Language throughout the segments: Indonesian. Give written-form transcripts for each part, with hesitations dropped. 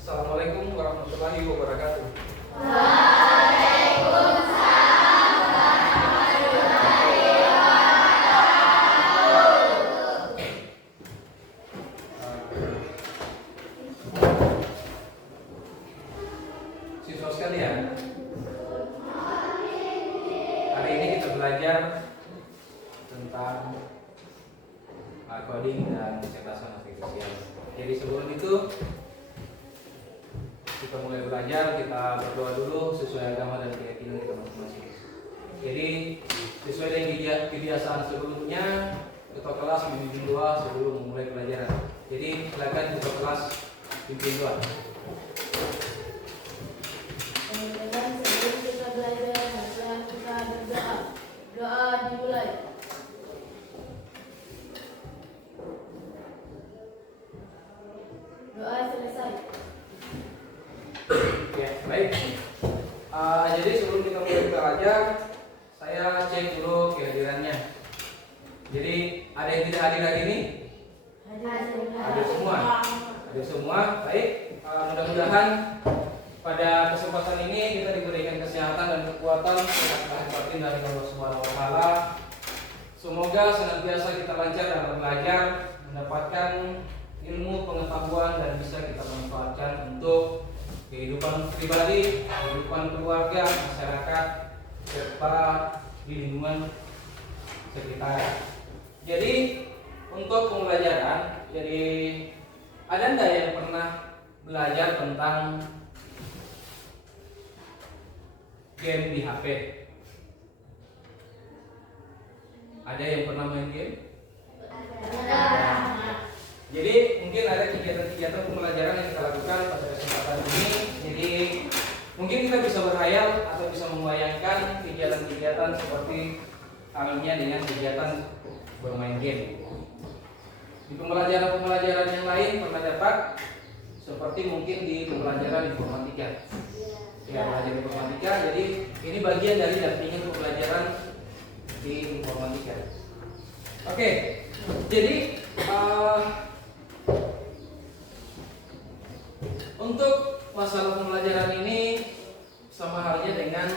Assalamualaikum warahmatullahi wabarakatuh. Siswa sekalian, hari ini kita belajar tentang coding dan kecerdasan artifisial. Jadi sebelum itu kita mulai belajar, kita berdoa dulu sesuai agama dan keyakinan kita masing-masing. Jadi sesuai dengan kebiasaan sebelumnya, ketua kelas memimpin doa sebelum memulai pelajaran. Jadi silakan ketua kelas pimpin doa. Teman-teman, sebelum kita belajar, marilah kita berdoa. Doa dimulai. Doa selesai. Ya, baik. Jadi sebelum kita mulai belajar, saya cek dulu kehadirannya. Jadi ada yang tidak hadir hari ini? Ada semua. Ada semua. Baik. Mudah-mudahan pada kesempatan ini kita diberikan kesehatan dan kekuatan lahir batin dari Allah Subhanahu wa taala. Semoga senantiasa kita lancar dalam belajar, mendapatkan ilmu, pengetahuan dan bisa kita manfaatkan untuk kehidupan pribadi, kehidupan keluarga, masyarakat, serta di lingkungan sekitar. Jadi untuk pembelajaran, jadi ada enggak yang pernah belajar tentang game di HP? Ada yang pernah main game? Jadi mungkin ada kegiatan-kegiatan pembelajaran yang kita lakukan pada kesempatan ini. Jadi mungkin kita bisa berhayal atau bisa membayangkan kegiatan-kegiatan seperti halnya dengan kegiatan bermain game. Di pembelajaran-pembelajaran yang lain pernah dapat seperti mungkin di pembelajaran informatika. Ya, belajar informatika. Jadi ini bagian dari dampingan pembelajaran di informatika. Oke, jadi untuk masalah pembelajaran ini sama halnya dengan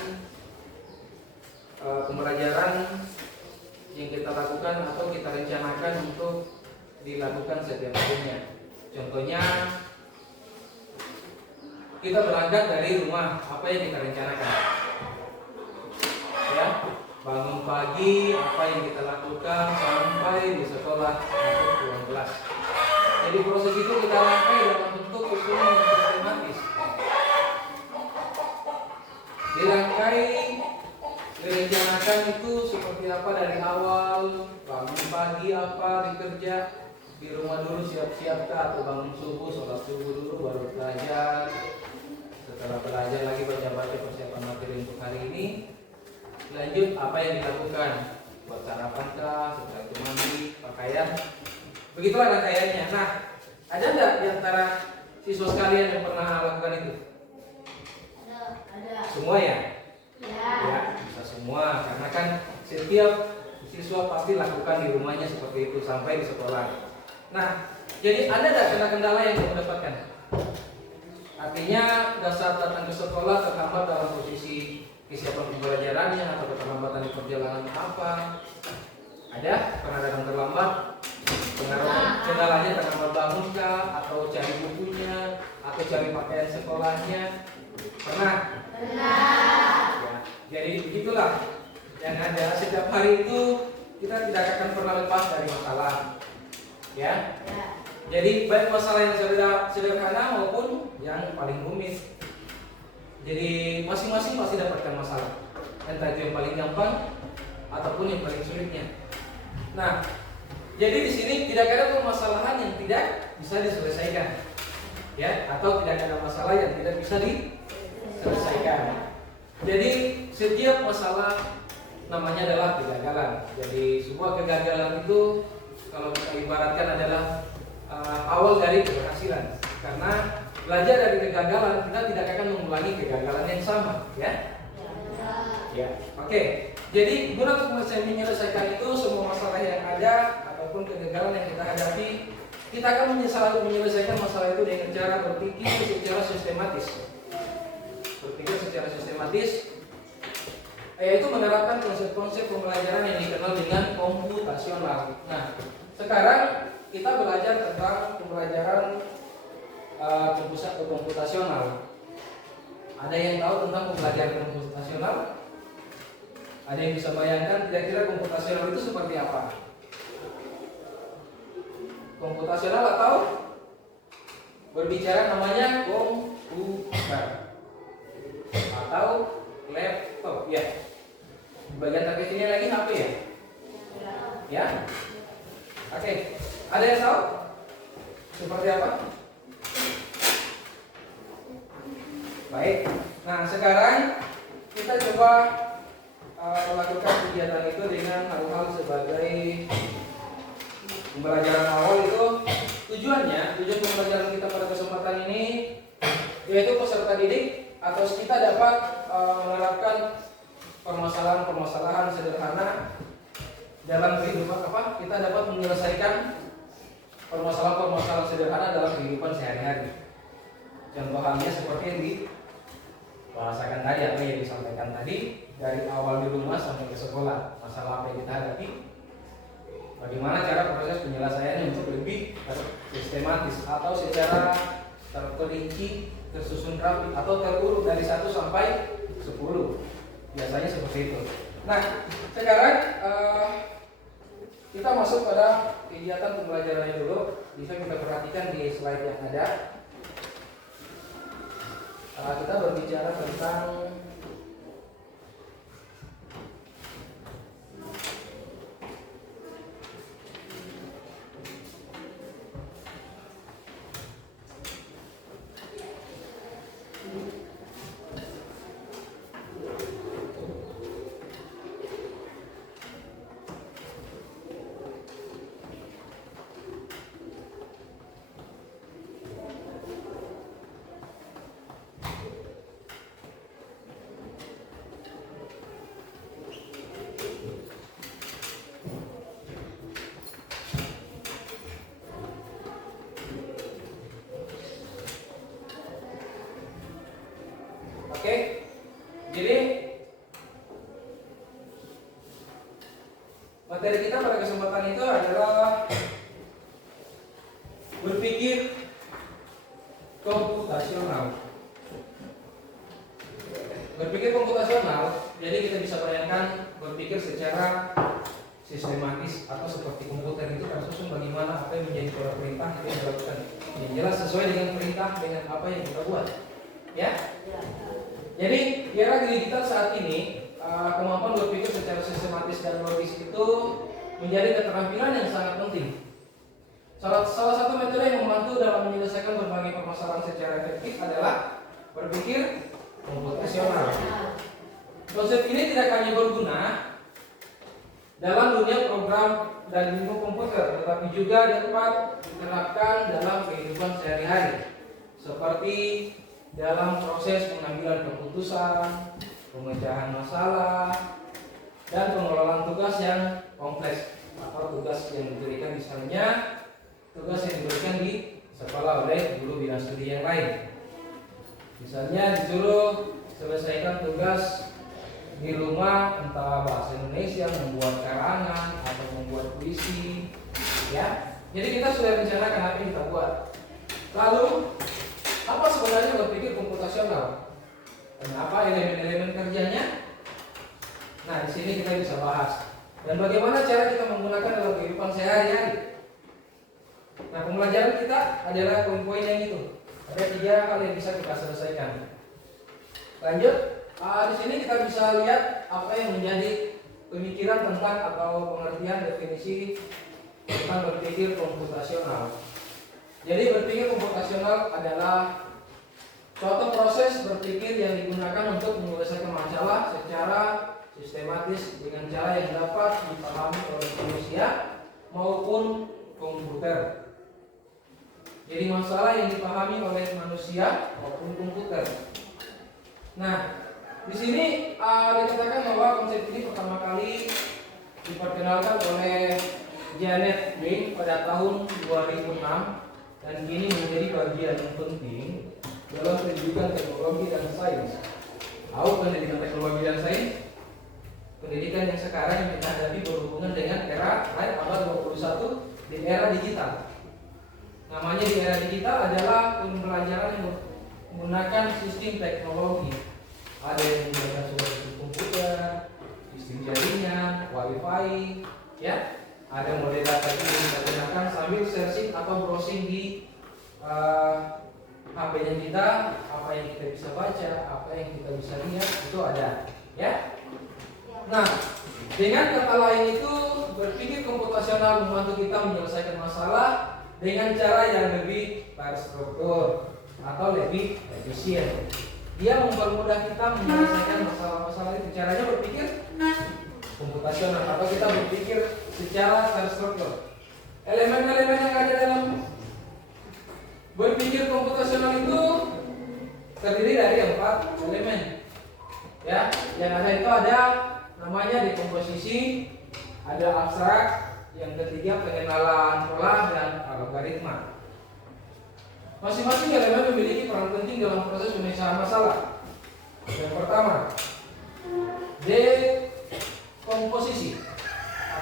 pembelajaran yang kita lakukan atau kita rencanakan untuk dilakukan setiap harinya. Contohnya kita berangkat dari rumah, apa yang kita rencanakan? Ya, bangun pagi, apa yang kita lakukan sampai di sekolah atau pulang kelas. Jadi proses itu kita rangkai dalam bentuk susunan yang sistematis. Dirangkai, direncanakan itu seperti apa dari awal, bangun pagi apa dikerja, di rumah dulu siap-siap atau bangun subuh, sholat subuh dulu baru belajar. Setelah belajar lagi baca-baca persiapan materi untuk hari ini. Lanjut apa yang dilakukan? Buat sarapan kah, setelah itu mandi, pakaian. Begitulah rangkaiannya. Nah, ada enggak di antara siswa sekalian yang pernah lakukan itu? Ada. Semua ya? Ya. Ya, bisa semua. Karena kan setiap siswa pasti lakukan di rumahnya seperti itu sampai di sekolah. Nah, jadi ada enggak kendala-kendala yang kamu dapatkan? Artinya pada saat datang ke sekolah terhambat dalam posisi kesiapan pembelajarannya atau keterlambatan di perjalanan apa? Ada? Pernah datang terlambat? Kendalanya terlambat bangun kah? Atau cari bukunya? Atau cari pakaian sekolahnya? Pernah? Pernah. Ya, jadi begitulah yang ada. Setiap hari itu kita tidak akan pernah lepas dari masalah. Ya. Ya. Jadi baik masalah yang sederhana maupun yang paling rumit. Jadi masing-masing pasti dapatkan masalah. Entah itu yang paling gampang ataupun yang paling sulitnya. Nah, jadi di sini tidak ada permasalahan yang tidak bisa diselesaikan. Ya, atau tidak ada masalah yang tidak bisa diselesaikan. Jadi setiap masalah namanya adalah kegagalan. Jadi sebuah kegagalan itu kalau kita ibaratkan adalah awal dari keberhasilan. Karena belajar dari kegagalan, kita tidak akan mengulangi kegagalan yang sama, ya. Ya, oke. Jadi guna untuk menyelesaikan itu semua masalah yang ada ataupun kegagalan yang kita hadapi, kita akan menyelesaikan masalah itu dengan cara berpikir secara sistematis. Berpikir secara sistematis yaitu menerapkan konsep-konsep pembelajaran yang dikenal dengan komputasional. Nah, sekarang kita belajar tentang pembelajaran komputasional. Ada yang tahu tentang pembelajaran komputasional? Ada yang bisa bayangkan kira-kira komputasional itu seperti apa? Komputasional atau berbicara namanya komputer atau laptop ya. Di bagian terkecilnya lagi HP ya? Ya? Oke. Ada yang tahu? Seperti apa? Baik. Nah, sekarang kita coba melakukan kegiatan itu dengan hal-hal sebagai pembelajaran awal itu. Tujuan pembelajaran kita pada kesempatan ini yaitu peserta didik atau kita dapat menerapkan permasalahan-permasalahan sederhana dalam kehidupan kita dapat menyelesaikan permasalahan-permasalahan sederhana dalam kehidupan sehari-hari. Contoh halnya seperti yang dibahasakan tadi atau yang disampaikan tadi dari awal di rumah sampai ke sekolah, masalah apa yang kita hadapi, bagaimana cara proses penyelesaiannya untuk lebih sistematis atau secara terperinci, tersusun rapi atau terurut dari 1 sampai 10. Biasanya seperti itu. Nah, sekarang kita masuk pada kegiatan pembelajarannya dulu. Bisa kita perhatikan di slide yang ada. Kita berbicara tentang Oke, jadi materi kita pada kesempatan itu adalah berpikir komputasional. Berpikir komputasional, jadi kita bisa bayangkan berpikir secara sistematis atau seperti komputer itu tersusun bagaimana apa yang menjadi perintah itu yang dilakukan. Yang jelas sesuai dengan perintah dengan apa yang kita buat. Ya? Jadi di era digital saat ini kemampuan berpikir secara sistematis dan logis itu menjadi keterampilan yang sangat penting. Salah satu metode yang membantu dalam menyelesaikan berbagai permasalahan secara efektif adalah berpikir komputasional. Konsep ini tidak hanya berguna dalam dunia program dan ilmu komputer, tetapi juga dapat diterapkan dalam kehidupan sehari-hari, seperti dalam proses pengambilan keputusan, pemecahan masalah, dan pengelolaan tugas yang kompleks atau tugas yang diberikan misalnya tugas yang diberikan di sekolah oleh guru bidang studi yang lain. Misalnya disuruh selesaikan tugas di rumah entah bahasa Indonesia, membuat karangan atau membuat puisi, ya. Jadi kita sudah rencanakan apa yang kita buat. Lalu apa sebenarnya berpikir komputasional? Apa elemen-elemen kerjanya? Nah, di sini kita bisa bahas. Dan bagaimana cara kita menggunakan dalam kehidupan sehari-hari? Nah, pembelajaran kita adalah poin-poin yang itu. Ada 3 hal yang bisa kita selesaikan. Lanjut, di sini kita bisa lihat apa yang menjadi pemikiran tentang atau pengertian definisi tentang berpikir komputasional. Jadi berpikir komputasional adalah suatu proses berpikir yang digunakan untuk menyelesaikan masalah secara sistematis dengan cara yang dapat dipahami oleh manusia maupun komputer. Jadi masalah yang dipahami oleh manusia maupun komputer. Nah, di sini dikatakan bahwa konsep ini pertama kali diperkenalkan oleh Janet Wing pada tahun 2006 dan kini menjadi bagian yang penting dalam pendidikan teknologi dan sains. Tahu pendidikan teknologi dan sains? Pendidikan yang sekarang yang kita hadapi berhubungan dengan era abad 21 di era digital. Namanya di era digital adalah pembelajaran yang menggunakan sistem teknologi. Ada yang menggunakan sistem komputer, sistem jaringan, wifi, ya. Ada model data yang kita gunakan sambil searching atau browsing di HP-nya kita, apa yang kita bisa baca, apa yang kita bisa lihat, itu ada, ya. Nah, dengan kata lain itu berpikir komputasional membantu kita menyelesaikan masalah dengan cara yang lebih terstruktur atau lebih efisien. Dia mempermudah kita menyelesaikan masalah-masalah itu. Caranya berpikir komputasional atau kita berpikir secara terstruktur. Elemen-elemen yang ada dalam berpikir komputasional itu terdiri dari 4 elemen. Ya, yang ada itu ada namanya dekomposisi, ada abstrak, yang ketiga pengenalan pola dan algoritma. Masing-masing elemen memiliki peran penting dalam proses penyelesaian masalah. Yang pertama, dekomposisi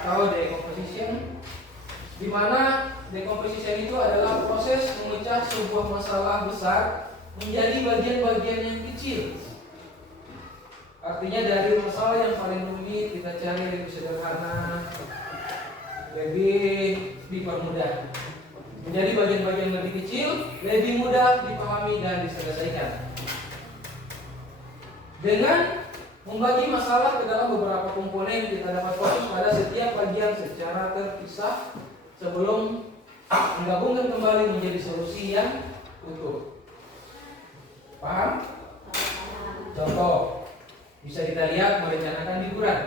atau decomposition, di mana decomposition itu adalah proses memecah sebuah masalah besar menjadi bagian-bagian yang kecil. Artinya dari masalah yang paling rumit kita cari lebih sederhana, lebih dipermudah menjadi bagian-bagian lebih kecil, lebih mudah dipahami dan diselesaikan. Dengan membagi masalah ke dalam beberapa komponen, kita dapat fokus pada setiap bagian secara terpisah sebelum menggabungkan kembali menjadi solusi yang utuh. Paham? Contoh, bisa kita lihat merencanakan liburan.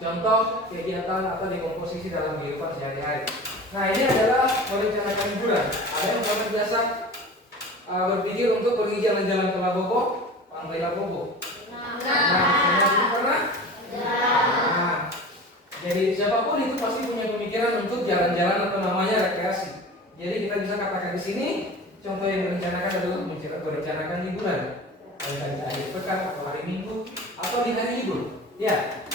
Contoh kegiatan atau dekomposisi dalam kehidupan sehari-hari. Nah, ini adalah merencanakan liburan. Ada yang pernah biasa berpikir untuk pergi jalan-jalan ke Labobo, Pantai Labobo. Pernah? Nah, jadi siapapun itu pasti punya pemikiran untuk jalan-jalan atau namanya rekreasi. Jadi kita bisa katakan di sini contoh yang merencanakan adalah merencanakan liburan. Di akhir pekan atau hari Minggu atau di hari libur. Ya.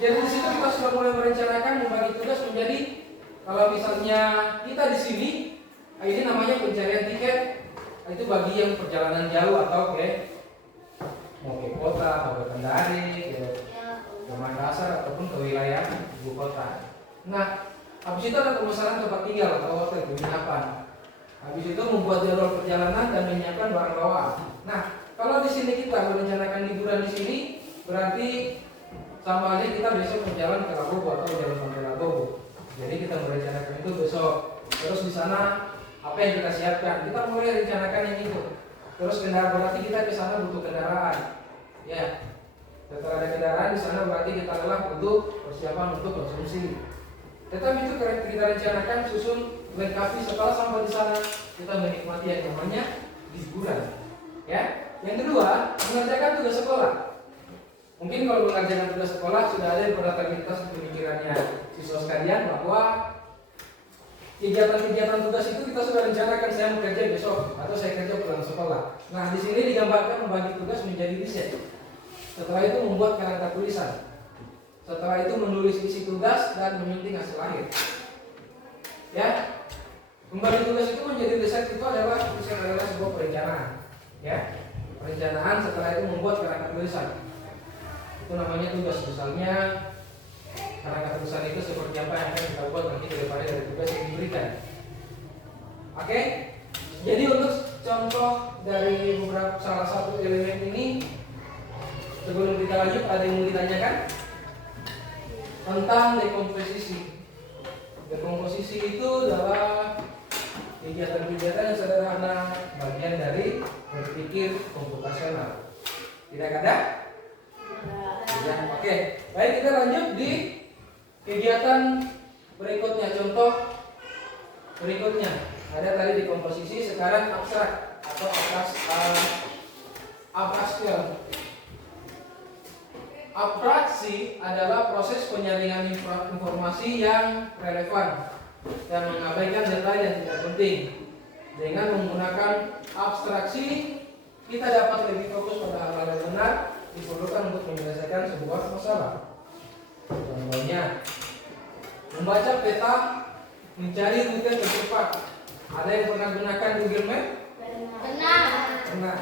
Jadi di situ kita sudah mulai merencanakan membagi tugas menjadi, kalau misalnya kita di sini, ini namanya pencarian tiket. Itu bagi yang perjalanan jauh atau mau ke kota atau ke Kendari, ke Makassar ataupun ke wilayah ibu kota. Nah, habis itu ada pemesanan tempat tinggal atau hotel, penginapan. Habis itu membuat jadwal perjalanan dan menyiapkan barang bawaan. Nah, kalau di sini kita merencanakan liburan di sini, berarti sama aja kita besok berjalan ke Labobo atau jalan Pantai Labobo. Jadi kita merencanakan itu besok. Terus di sana apa yang kita siapkan? Kita mulai rencanakan yang itu. Terus kendaraan, berarti kita ke sana butuh kendaraan. Ya. Setelah ada kendaraan di sana berarti kita lelah untuk persiapan untuk konsumsi. Tetapi itu kita rencanakan susun lengkapi. Setelah sampai di sana kita menikmati yang namanya liburan. Ya. Yang kedua, mengerjakan tugas sekolah. Mungkin kalau mengerjakan tugas sekolah sudah ada yang pernah terlintas pemikirannya siswa sekalian bahwa kegiatan-kegiatan tugas itu kita sudah rencanakan, saya mau kerja besok atau saya kerja pulang sekolah. Nah, di sini digambarkan membagi tugas menjadi riset. Setelah itu membuat kerangka tulisan. Setelah itu menulis isi tugas dan menyunting hasil akhir. Ya, membagi tugas itu menjadi riset itu adalah sebuah perencanaan. Ya, perencanaan setelah itu membuat kerangka tulisan. Itu namanya tugas. Misalnya kerangka tulisan itu seperti apa yang akan kita buat nanti ke depannya dari tugas yang diberikan. Oke? Jadi untuk contoh dari beberapa salah satu elemen ini, sebelum kita lanjut ada yang mau ditanyakan tentang dekomposisi. Dekomposisi itu adalah kegiatan-kegiatan yang sederhana, bagian dari berpikir komputasional. Tidak ada? Ya, oke. Baik, kita lanjut di kegiatan berikutnya. Contoh berikutnya ada tadi dekomposisi, sekarang abstrak atau abstraksi. Abstraksi adalah proses penyaringan informasi yang relevan dan mengabaikan detail yang tidak penting. Dengan menggunakan abstraksi, kita dapat lebih fokus pada hal-hal yang benar diperlukan untuk menyelesaikan sebuah masalah. Contohnya, membaca peta, mencari rute tercepat. Ada yang pernah gunakan Google Map? Pernah.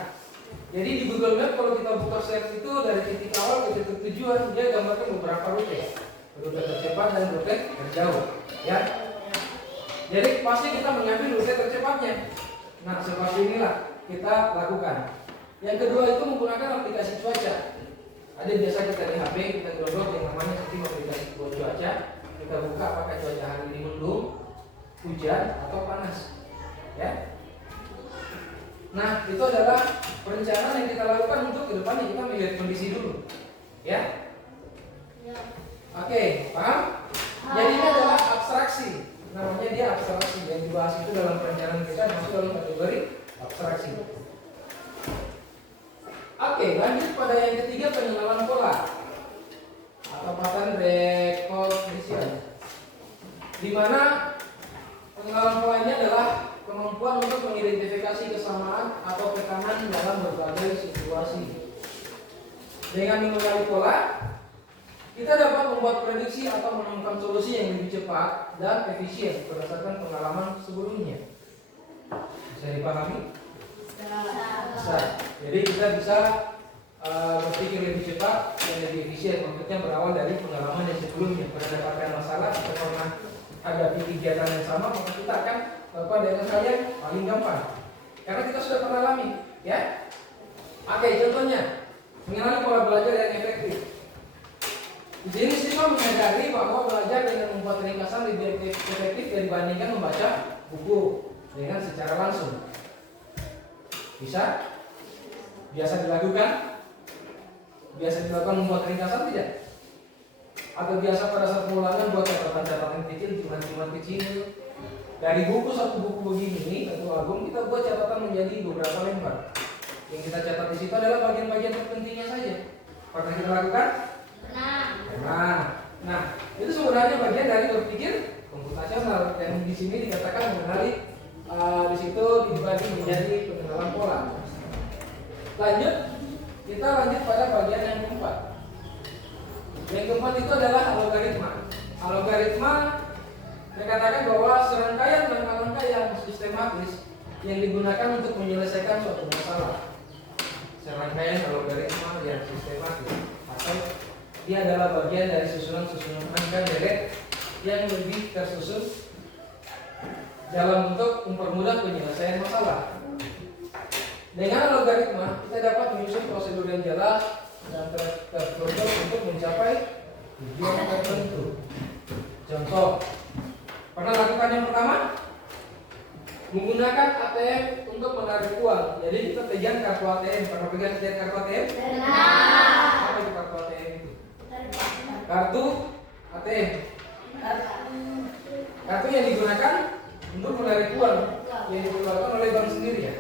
Jadi di Google Map kalau kita buka search itu dari titik awal ke titik tujuan, dia gambarkan beberapa rute. Rute tercepat dan rute terjauh, ya. Jadi pasti kita mengambil rute tercepatnya. Nah, seperti inilah kita lakukan. Yang kedua itu menggunakan aplikasi cuaca. Ada biasa kita di HP, kita download yang namanya sistem aplikasi cuaca. Kita buka apakah cuaca hari ini mendung, hujan, atau panas, ya. Nah, itu adalah perencanaan yang kita lakukan untuk ke depannya. Kita melihat kondisi dulu, ya. Oke, paham? Jadi ini adalah abstraksi. Namanya dia abstraksi. Yang dibahas itu dalam perencanaan kita masuk dalam kategori abstraksi. Oke, lanjut pada yang ketiga, pengenalan pola atau pattern recognition. Di mana pengenalan polanya adalah kemampuan untuk mengidentifikasi kesamaan atau tekanan dalam berbagai situasi. Dengan mengenali pola, kita dapat membuat prediksi atau menemukan solusi yang lebih cepat dan efisien berdasarkan pengalaman sebelumnya. Bisa dipahami? Bisa. Jadi kita bisa berpikir lebih cepat dan lebih efisien. Maksudnya berawal dari pengalaman yang sebelumnya. Pernah dapatkan masalah, kita pernah hadapi kegiatan yang sama, maka kita akan melakukan dengan cara yang paling gampang. Karena kita sudah pernah alami, ya. Oke, contohnya mengenali pola belajar yang efektif. Di sini siswa menyadari bahwa belajar dengan membuat ringkasan lebih efektif dibandingkan membaca buku dengan secara langsung. Bisa? Biasa dilakukan? Biasa dilakukan membuat ringkasan tidak? Atau biasa pada saat pengulangan buat catatan-catatan kecil, cuman kecil. Dari buku, satu buku begini, satu album, kita buat catatan menjadi beberapa lembar. Yang kita catat di situ adalah bagian-bagian terpentingnya saja. Pernah kita lakukan? Nah, itu sebenarnya bagian dari berpikir komputasional yang di sini dikatakan mengenali di situ dibagi menjadi pengenalan pola. Lanjut, kita lanjut pada bagian yang keempat. Yang keempat itu adalah algoritma. Algoritma dikatakan bahwa serangkaian langkah-langkah yang sistematis yang digunakan untuk menyelesaikan suatu masalah. Serangkaian algoritma yang sistematis atau dia adalah bagian dari susunan-susunan angka deret yang lebih tersusun dalam bentuk mempermudah penyelesaian masalah. Dengan algoritma, kita dapat menyusun prosedur yang jelas dan terstruktur untuk mencapai tujuan tertentu. Contoh, pernah lakukan yang pertama? Menggunakan ATM untuk menarik uang. Jadi kita pegang kartu ATM. Pernah pegang kartu ATM? Apa itu kartu ATM itu? Kartu ATM. Kartu yang digunakan untuk menarik uang yang dikeluarkan oleh bank sendiri, ya.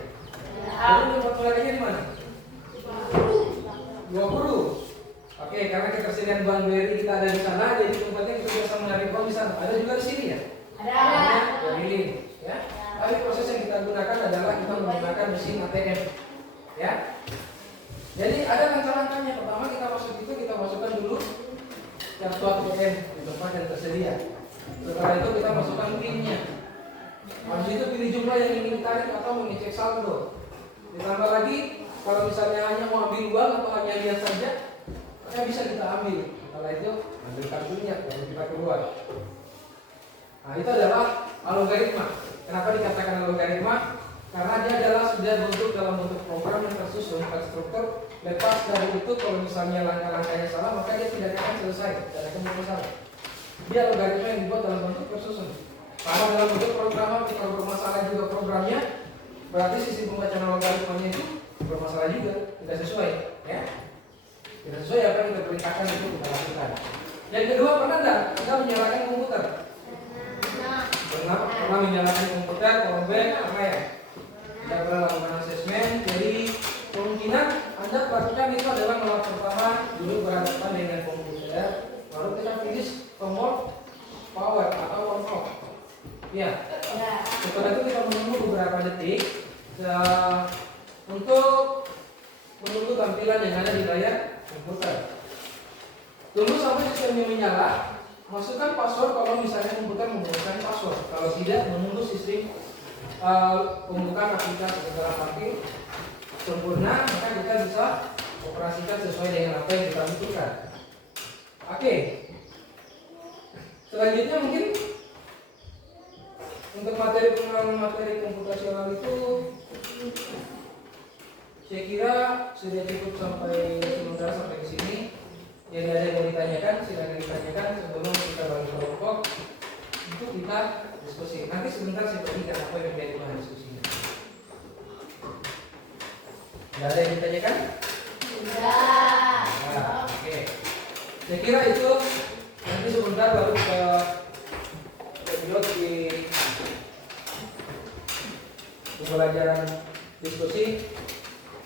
Lalu tempat penarikannya di mana? 20. Oke, karena ketersediaan bank BRI kita ada di sana, jadi tempatnya kita bisa menarik uang di sana. Ada juga di sini, ya? Ada. Ini, ya. Tapi proses yang kita gunakan adalah kita menggunakan mesin ATM, ya. Jadi ada langkah-langkahnya. Pertama kita masuk itu, kita masukkan dulu kartu ATM di tempat yang tersedia. Setelah itu kita masukkan PIN-nya. Habis itu pilih jumlah yang ingin ditarik atau mengecek saldo. Ditambah lagi, kalau misalnya hanya mau ambil uang atau hanya lihat saja, maka bisa kita ambil. Setelah itu ambil kartunya, lalu kita keluar. Nah, itu adalah algoritma. Kenapa dikatakan algoritma? Karena dia adalah sudah bentuk dalam bentuk program yang tersusun, terstruktur. Lepas dari itu, kalau misalnya langkah-langkahnya salah, maka dia tidak akan selesai, tidak akan bermasalah. Dia algoritma yang dibuat dalam bentuk tersusun. Kalau dalam bentuk program kita bermasalah juga programnya, berarti sisi pembacaan algoritmanya itu bermasalah juga, tidak sesuai, ya. Tidak sesuai apa yang kita perintahkan itu kita lakukan. Yang kedua, pernah tidak kita menyalakan komputer? Pernah menyalakan komputer, powerbank, apa ya? Tidak pernah melakukan asesmen. Jadi kemungkinan Anda lakukan itu adalah melawat pertama dulu berhadapan dengan komputer, baru kita pilih tombol power atau on off. Ya. Setelah itu kita menunggu beberapa detik. Untuk menunggu tampilan yang ada di layar komputer, tunggu sampai sistemnya menyala. Masukkan password kalau misalnya komputer menggunakan password. Kalau tidak, menunggu sistem pembukaan aplikasi setelah aktif sempurna, maka kita bisa operasikan sesuai dengan apa yang kita butuhkan. Oke. Selanjutnya mungkin untuk materi pengenalan materi komputasional itu saya kira sudah cukup sampai sementara sampai ke sini. Jadi ada yang mau ditanyakan, silakan ditanyakan sebelum kita bagi kelompok untuk kita diskusi. Nanti sebentar saya berikan apa yang menjadi bahan diskusinya. Tidak ada yang ditanyakan? Tidak. Nah, oke. Saya kira itu nanti sebentar baru ke lanjut di pembelajaran diskusi.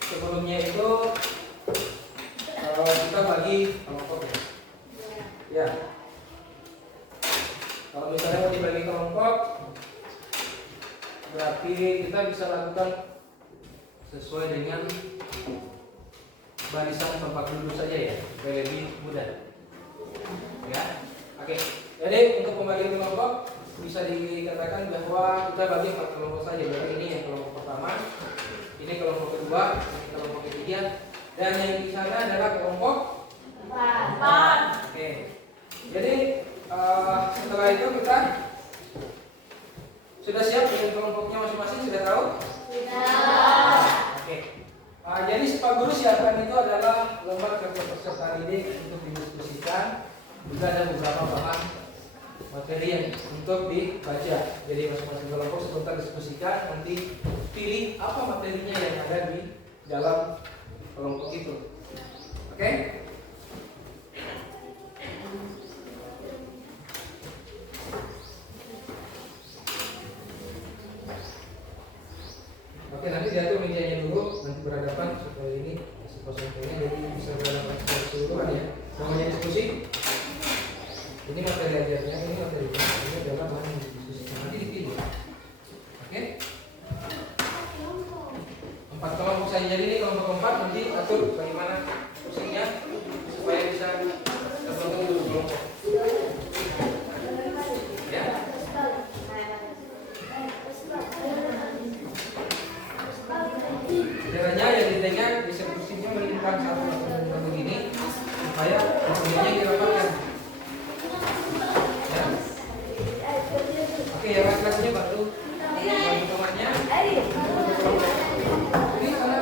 Sebelumnya itu kita bagi kelompok ya. Ya. Kalau misalnya mau dibagi kelompok, berarti kita bisa lakukan sesuai dengan barisan tempat duduk saja ya, supaya lebih mudah. Ya, oke. Jadi untuk pembagian kelompok bisa dikatakan bahwa kita bagi 4 kelompok saja. Berarti ini yang kelompok pertama, ini kelompok kedua, ini kelompok ketiga, dan yang di sana adalah kelompok 4. Oke. Jadi setelah itu kita sudah siap dengan kelompoknya masing-masing, sudah tahu? Sudah. Oke. Jadi Pak Guru siapkan itu adalah lembar kerja peserta didik untuk didiskusikan. Juga ada beberapa bahan materi yang untuk dibaca. Jadi masing-masing kelompok sebentar diskusikan, nanti pilih apa materinya yang ada di dalam kelompok itu. Oke? Oke, nanti diatur mejanya dulu, nanti berhadapan supaya ini kosong-kosongnya jadi bisa berhadapan secara keseluruhan ya. Namanya diskusi. Ini materi ajarnya, ini materi ini adalah bahan yang didiskusikan. Nanti dipilih. Oke? 4 kelompok saja. Jadi ini kelompok keempat, nanti atur bagaimana posisinya supaya bisa terbentuk dulu kelompok. Ya? Caranya yang ditengah diskusinya melingkar satu begini supaya hasilnya dirapatkan. Ya. Oke, ya kelasnya bantu temannya. Ini sana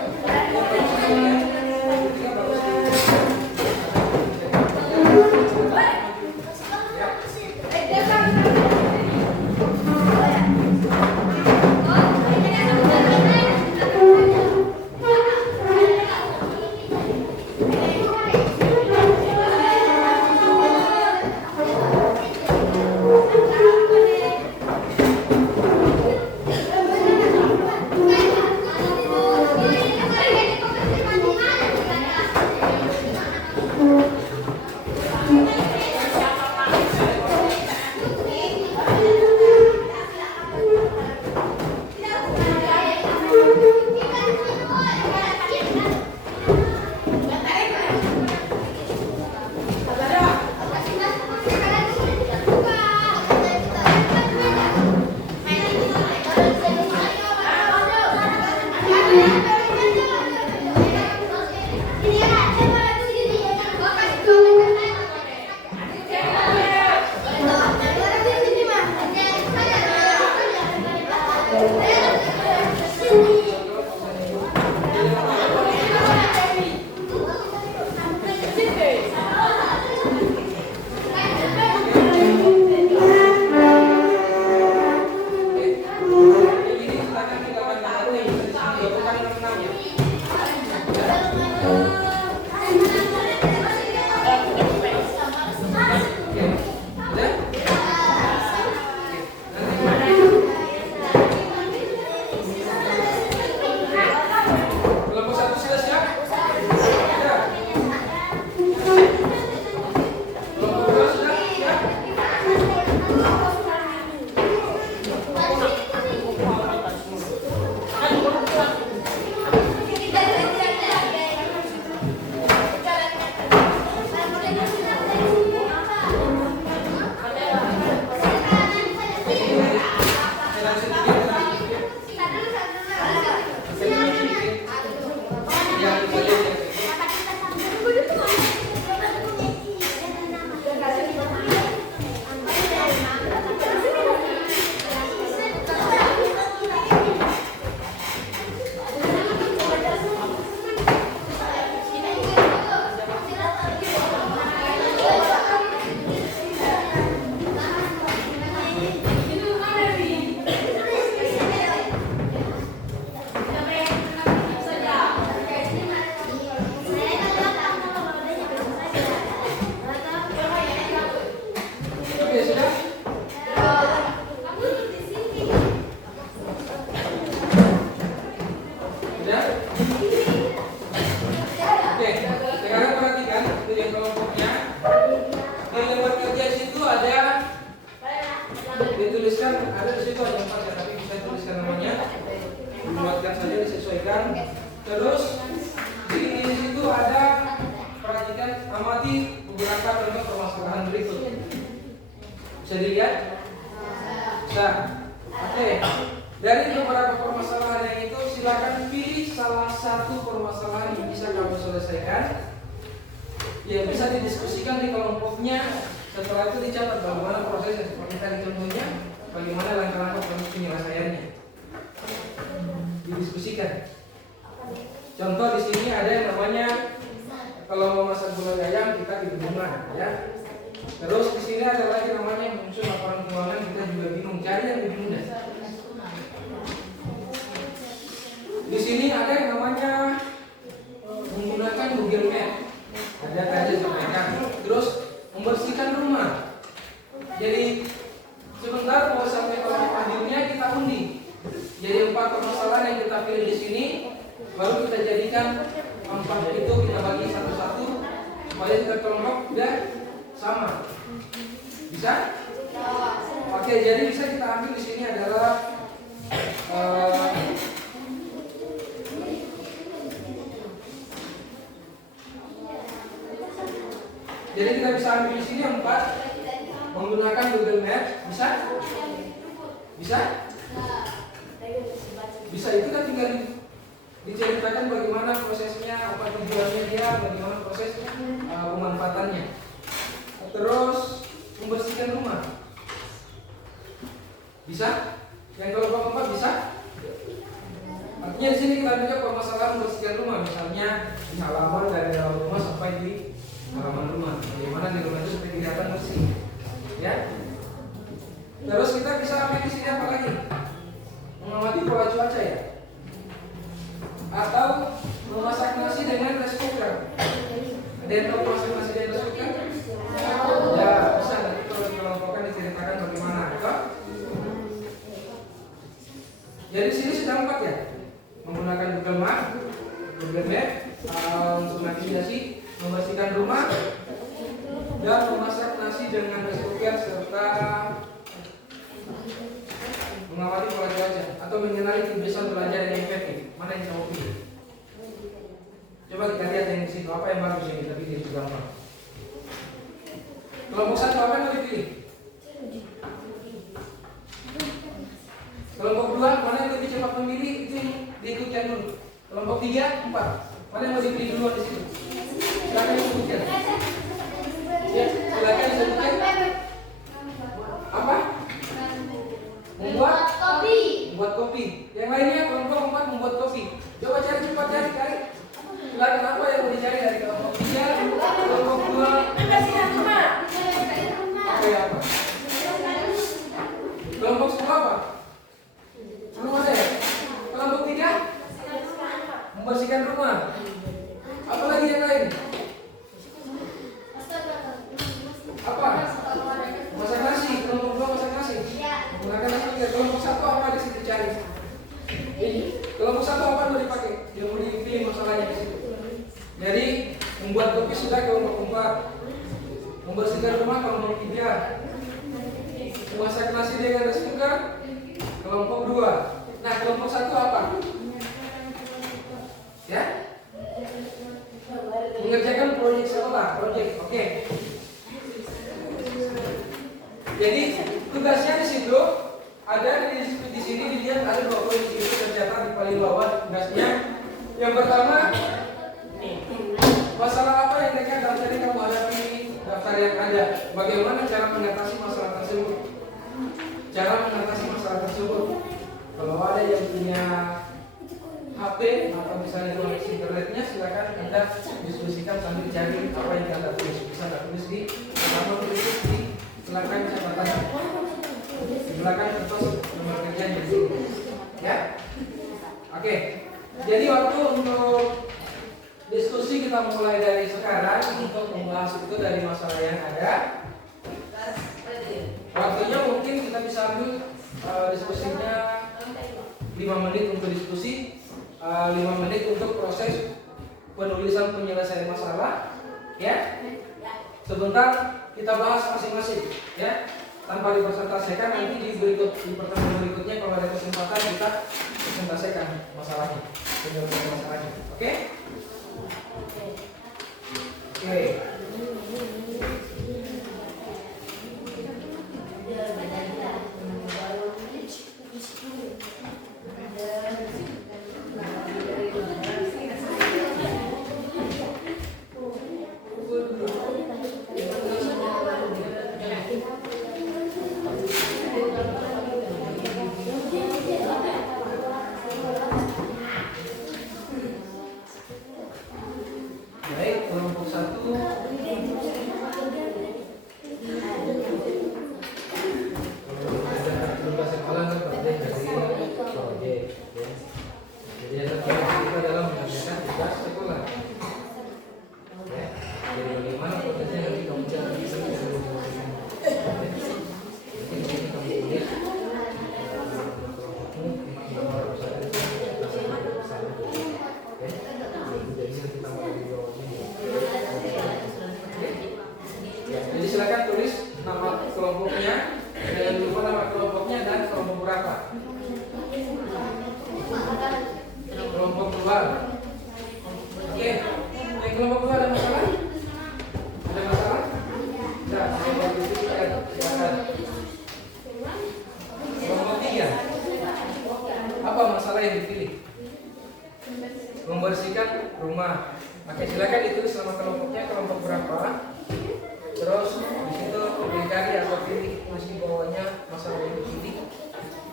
Ya. Oke, sekarang perhatikan untuk yang kelompoknya. Di lembar kerja situ ada dituliskan, ada di situ ada 4 ya, tapi bisa tuliskan namanya, dibuatkan saja, disesuaikan. Terus di situ ada, perhatikan, amati beberapa contoh permasalahan berikut. Bisa dilihat? Bisa. Oke. Dari beberapa permasalahan yang itu, silakan pilih salah satu permasalahan yang bisa kamu selesaikan. Ya, bisa didiskusikan di kelompoknya. Setelah itu dicatat bagaimana prosesnya, seperti tadi contohnya, bagaimana langkah-langkah proses penyelesaiannya. Didiskusikan. Contoh di sini ada yang namanya, kalau mau masak gulai ayam kita kebingungan, ya. Terus di sini ada lagi namanya muncul laporan keuangan, kita juga bingung, cari yang lebih mudah. Di sini ada yang namanya menggunakan Google Map. Ada tadi sampaikan. Terus membersihkan rumah. Jadi sebentar mau sampai kelompok akhirnya kita undi. Jadi 4 permasalahan yang kita pilih di sini, baru kita jadikan 4 itu kita bagi satu-satu supaya kita kelompok udah sama. Bisa? Oke, jadi bisa kita ambil di sini adalah jadi kita bisa ambil di sini 4 menggunakan Google Map, bisa? Bisa? Bisa, itu kan tinggal diceritakan bagaimana prosesnya, apa tujuannya dia, bagaimana proses pemanfaatannya. Terus membersihkan rumah, bisa? Yang kelompok 4 bisa? Artinya di sini kita ambil permasalahan membersihkan rumah, misalnya di halaman dari dalam rumah sampai di halaman rumah, bagaimana di rumah itu supaya kelihatan bersih, ya. Terus kita bisa ambil di sini apa lagi? Mengamati pola cuaca, ya. Atau memasak nasi dengan rice cooker. Ada yang tahu memasak nasi dengan rice cooker? Ya, bisa. Nanti kalau dikelompokkan diceritakan bagaimana. Atau? Jadi di sini sudah 4 ya. Menggunakan Google Map untuk navigasi, membersihkan rumah, dan memasak nasi dengan rice cooker, serta mengamati pola cuaca atau mengenali kebiasaan belajar yang efektif. Mana yang kamu pilih? Coba kita lihat yang di situ, apa yang bagus yang kita pilih, itu gampang. Kelompok 1 apa yang mau dipilih? Kelompok 2 mana yang lebih cepat memilih, itu yang diikutkan dulu. Kelompok 3, 4 mana yang mau dipilih duluan di situ? Silakan disebutkan. Ya, silakan disebutkan. Apa? Membuat kopi. Yang lainnya kelompok 4 membuat kopi. Coba cari cepat, cari. Silakan, apa yang mau dicari dari kelompok 3, kelompok 2? Oke, apa? Kelompok 10 apa? Belum ada ya? Kelompok 3 membersihkan rumah. Apa lagi yang lain? Apa? Masak nasi. Kelompok 2 masak nasi. Menggunakan nasi. Kelompok 1 apa di situ cari? Kelompok 1 apa mau dipakai? Dia mau dipilih masalahnya di situ. Jadi membuat kopi sudah kelompok 4. Membersihkan rumah kelompok 3. Memasak nasi dengan rice cooker kelompok 2. Nah, kelompok 1 apa? Ya? Mengerjakan proyek sekolah, oke. Jadi tugasnya di situ ada di sini dilihat ada 2 poin di situ tercatat di paling bawah tugasnya. Yang pertama, masalah apa yang mereka daftar ini kamu hadapi, daftar yang ada. Bagaimana cara mengatasi masalah tersebut? Kalau ada yang punya HP atau misalnya koneksi internetnya, silakan Anda diskusikan sambil cari apa yang Anda tulis. Bisa Anda tulis di nomor berikut di belakang catatan, di belakang kertas nomor kerjanya di sini. Ya, oke. Jadi waktu untuk diskusi kita mulai dari sekarang untuk membahas itu dari masalah yang ada. Waktunya mungkin kita bisa ambil diskusinya 5 menit untuk diskusi. 5 menit untuk proses penulisan penyelesaian masalah, ya. Sebentar kita bahas masing-masing, ya. Tanpa dipresentasikan, nanti di pertemuan berikutnya kalau ada kesempatan kita presentasikan masalahnya, penyelesaian masalahnya. Oke? Oke. Baik, kelompok 1. Tugas sekolah kan bagian dari proyek, ya. Jadi yang kita adalah mengerjakan tugas sekolah. Ya. Jadi bagaimana prosesnya nanti kamu cari bisa jadi silakan tulis nama kelompoknya, jangan lupa nama kelompoknya dan kelompok berapa. Kelompok 2. Oke, yang kelompok 2 ada masalah? Ada masalah? Tidak, saya mau diskusikan. Silakan. Kelompok 3. Apa masalah yang dipilih? Membersihkan rumah. Oke, silakan ditulis nama kelompoknya, kelompok berapa. Terus di situ berikan atau pilih tulis di bawahnya masalah yang dipilih.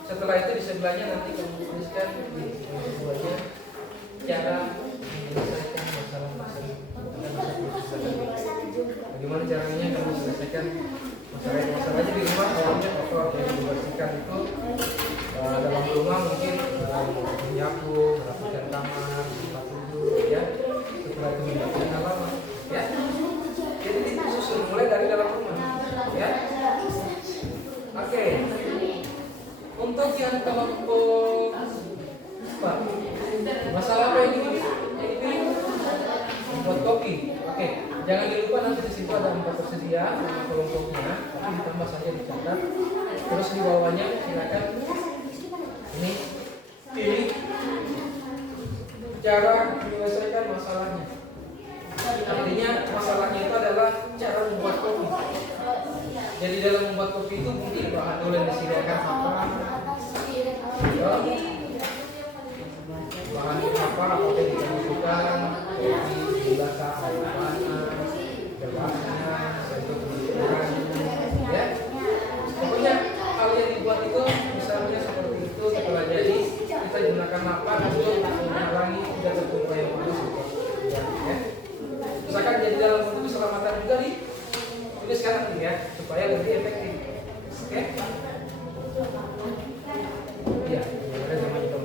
Setelah itu di sebelahnya nanti kamu tuliskan di bawahnya cara menyelesaikan masalah-masalah. Bagaimana caranya kamu selesaikan masalah-masalahnya di rumah? Awalnya kotor, jadi dibersihkan itu dalam rumah mungkin menyapu, merapikan kamar, tempat tidur, ya. Setelah itu menyiapkan halaman, ya. Jadi disusun mulai dari dalam rumah, ya. Oke. Untuk yang kelompok apa? Masalah apa yang dipilih? Membuat kopi. Oke. Jangan dilupa nanti di situ ada 4 tersedia nama kelompoknya, tapi ditambah saja dicatat. Terus di bawahnya silakan ini pilih cara menyelesaikan masalahnya. Artinya masalahnya itu adalah cara membuat kopi. Jadi dalam membuat kopi itu mungkin bahan dulu yang disediakan apa? Ya. Bahan apa yang dibutuhkan? Kopi, gula, air panas, gelasnya, itu kemudian, ya. Pokoknya hal yang dibuat itu misalnya seperti itu. Setelah jadi kita gunakan apa untuk menghalangi tidak tertumpah yang panas itu. Ya. Misalkan jadi dalam bentuk keselamatan juga dituliskan nanti, ya, supaya lebih efektif. Oke? Iya, ada namanya dong.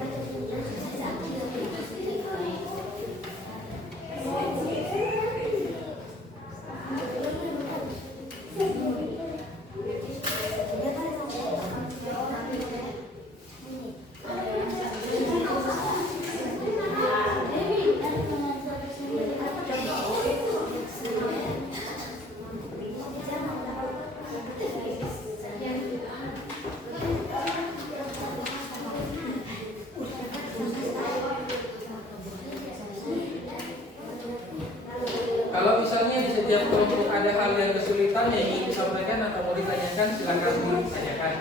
Kalau misalnya di setiap kelompok ada hal yang kesulitan yang ingin disampaikan atau mau ditanyakan, silakan ditanyakan.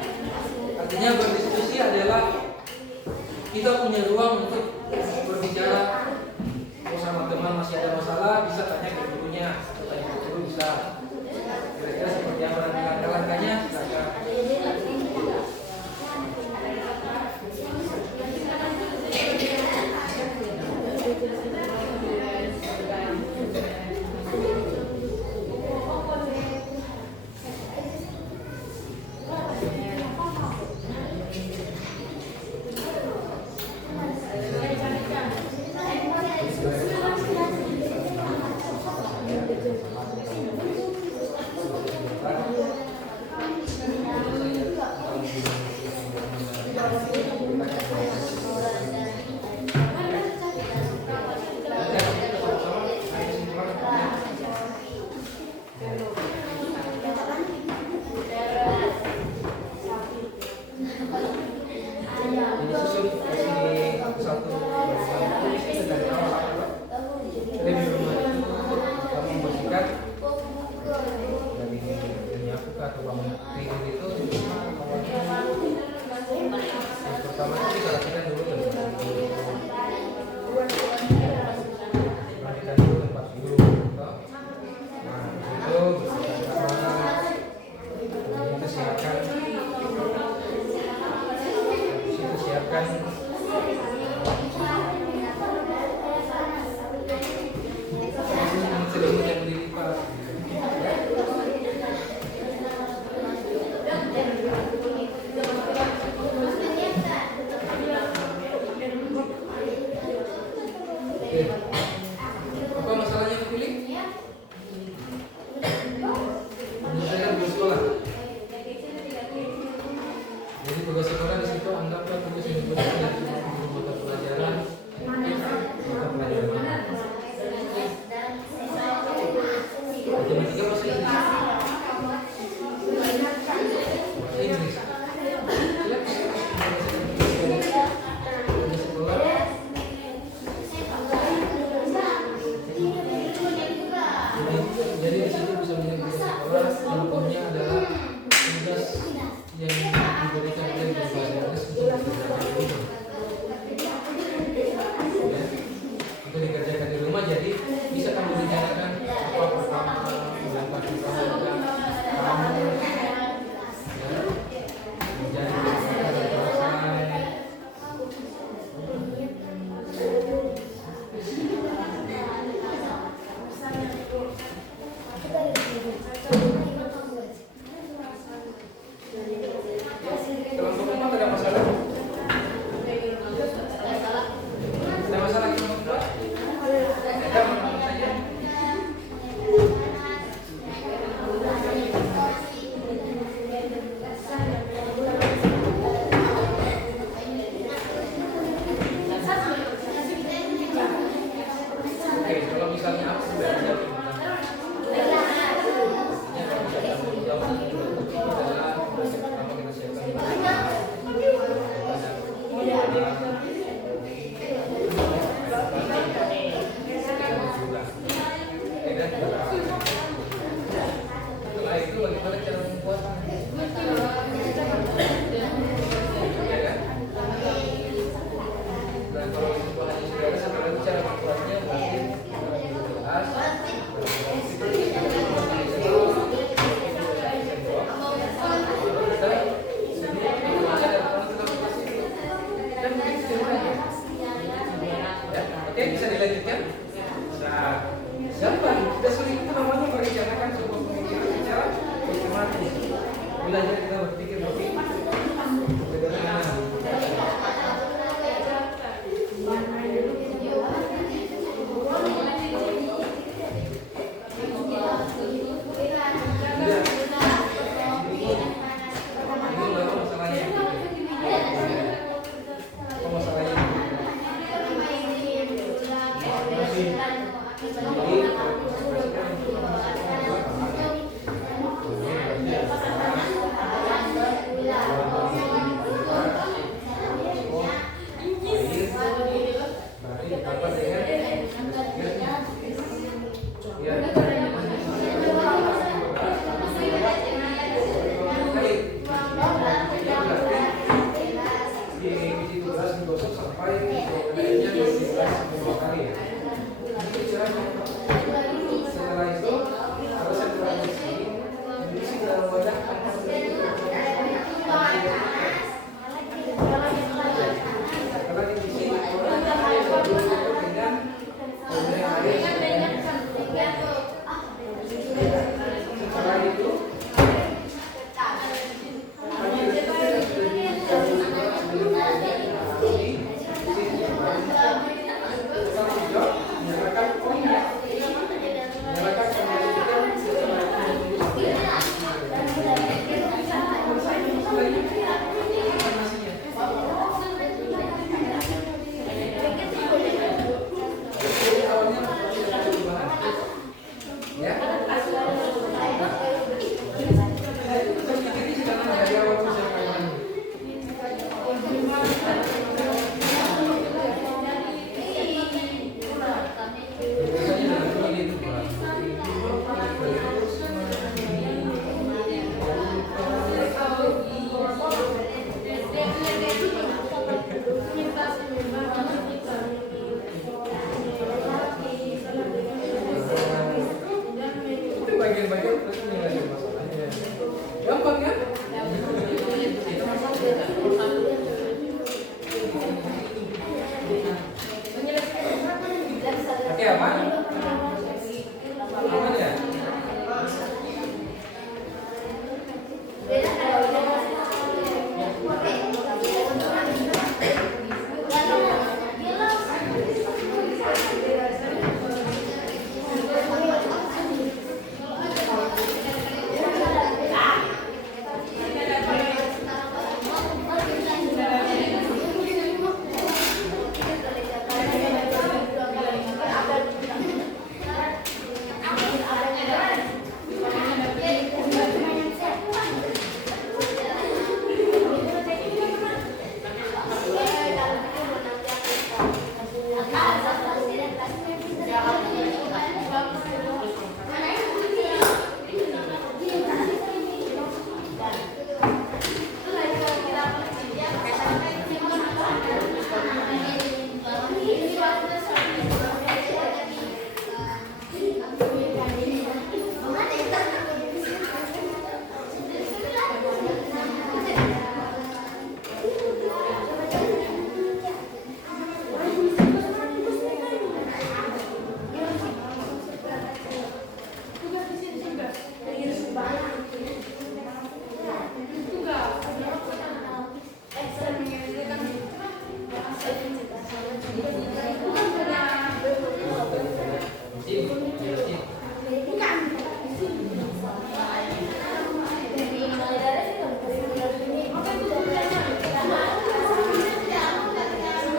Artinya berdiskusi adalah kita punya ruang untuk berbicara. Kalau sama teman masih ada masalah, bisa tanya ke gurunya, tanya ke guru bisa. Kira-kira seperti apa nanti langkah-langkahnya, silakan. Oke. Apa masalahnya dipilih? Menyelesaikan tugas sekolah. Jadi tugas sekolah di situ anggaplah tugas yang diberikan dari mata pelajaran. Matematika bahasa Inggris. Bahasa Inggris. Jadi di situ bisa menjadi sekolah yang punya adalah tugas yang diberikan dari bahasa Inggris untuk dikerjakan di rumah. Ya, untuk dikerjakan di rumah, jadi bisa kamu bicarakan apa pertama melengkapi pramuka kamu, ya, menjadi selesai. Kelompok 4 ada masalah? Ada masalah di kelompok 4? Ada menurut saya. Oke, kalau misalnya aku sudah ada setelah itu bagaimana cara membuatnya? Ya kan? Dan kalau itu bahannya sudah ada, satu lagi cara membuatnya berarti jelas. Oke, bisa dilanjutkan? Nah, gampang. Tidak sulit itu namanya merencanakan sebuah pemikiran secara sistematis. Belajar kita berpikir lebih sederhana.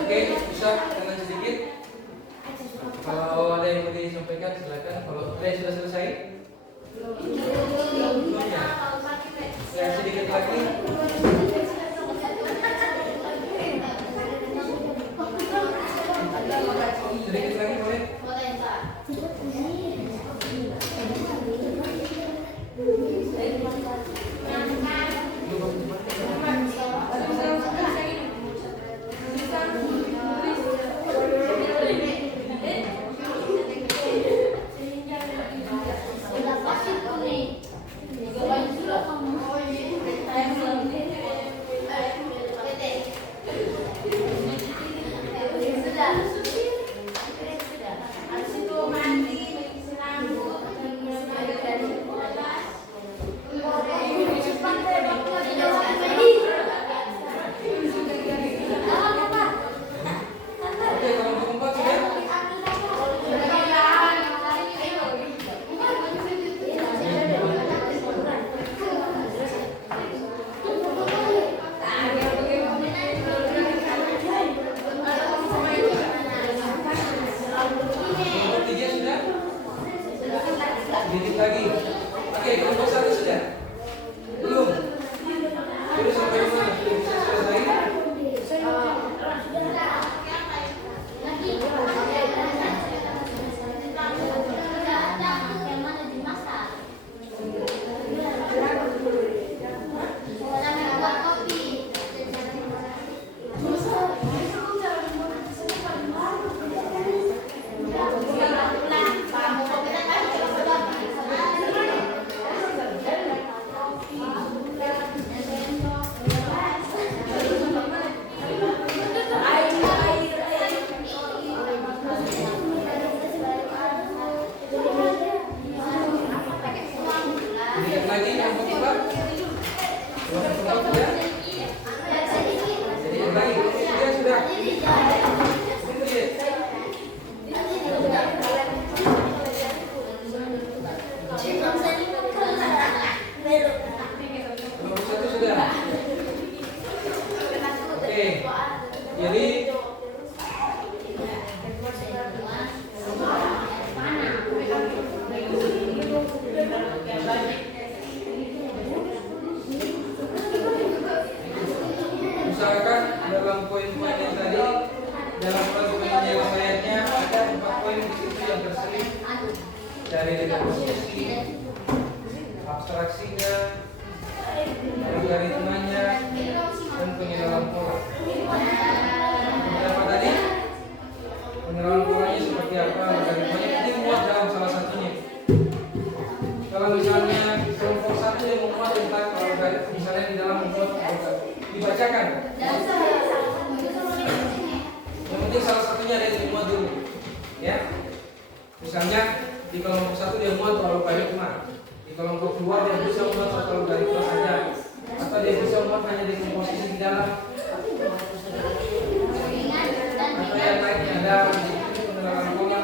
Oke, bisa dengan sedikit. Kalau ada yang mau disampaikan silakan. Kalau ada yang sudah selesai, belum ya. Ya sedikit lagi. Sedikit lagi boleh. Oke, kalau untuk empat sudah. Kelompok tiga sudah. Sedikit lagi. Oke, kelompok satu sudah. Belum. Sudah sampai mana? Sudah bisa selesai. Sedikit lagi kelompok empat. Kelompok empat sudah. Sedikit lagi. Kelompok tiga sudah. Sedikit. Kelompok satu sudah. Oke. Jadi usahakan dalam poin-poin yang tadi, dalam poin penyelesaiannya ada 4 poin di situ yang terselip dari dekomposisi, abstraksinya, algoritmanya, dan pengenalan pola. Berapa tadi? Pengenalan polanya seperti apa, algoritmanya ini muat dalam salah satunya. Kalau misalnya kelompok satu yang memuat tentang algoritma, misalnya di dalam membuat dibacakan. Yang penting salah satunya ada yang dimuat dulu, ya. Misalnya di kelompok satu dia muat algoritma, di kelompok dua dia bisa muat algoritma saja, atau dia bisa muat hanya dekomposisi di dalam, atau yang lainnya ada pengenalan pola.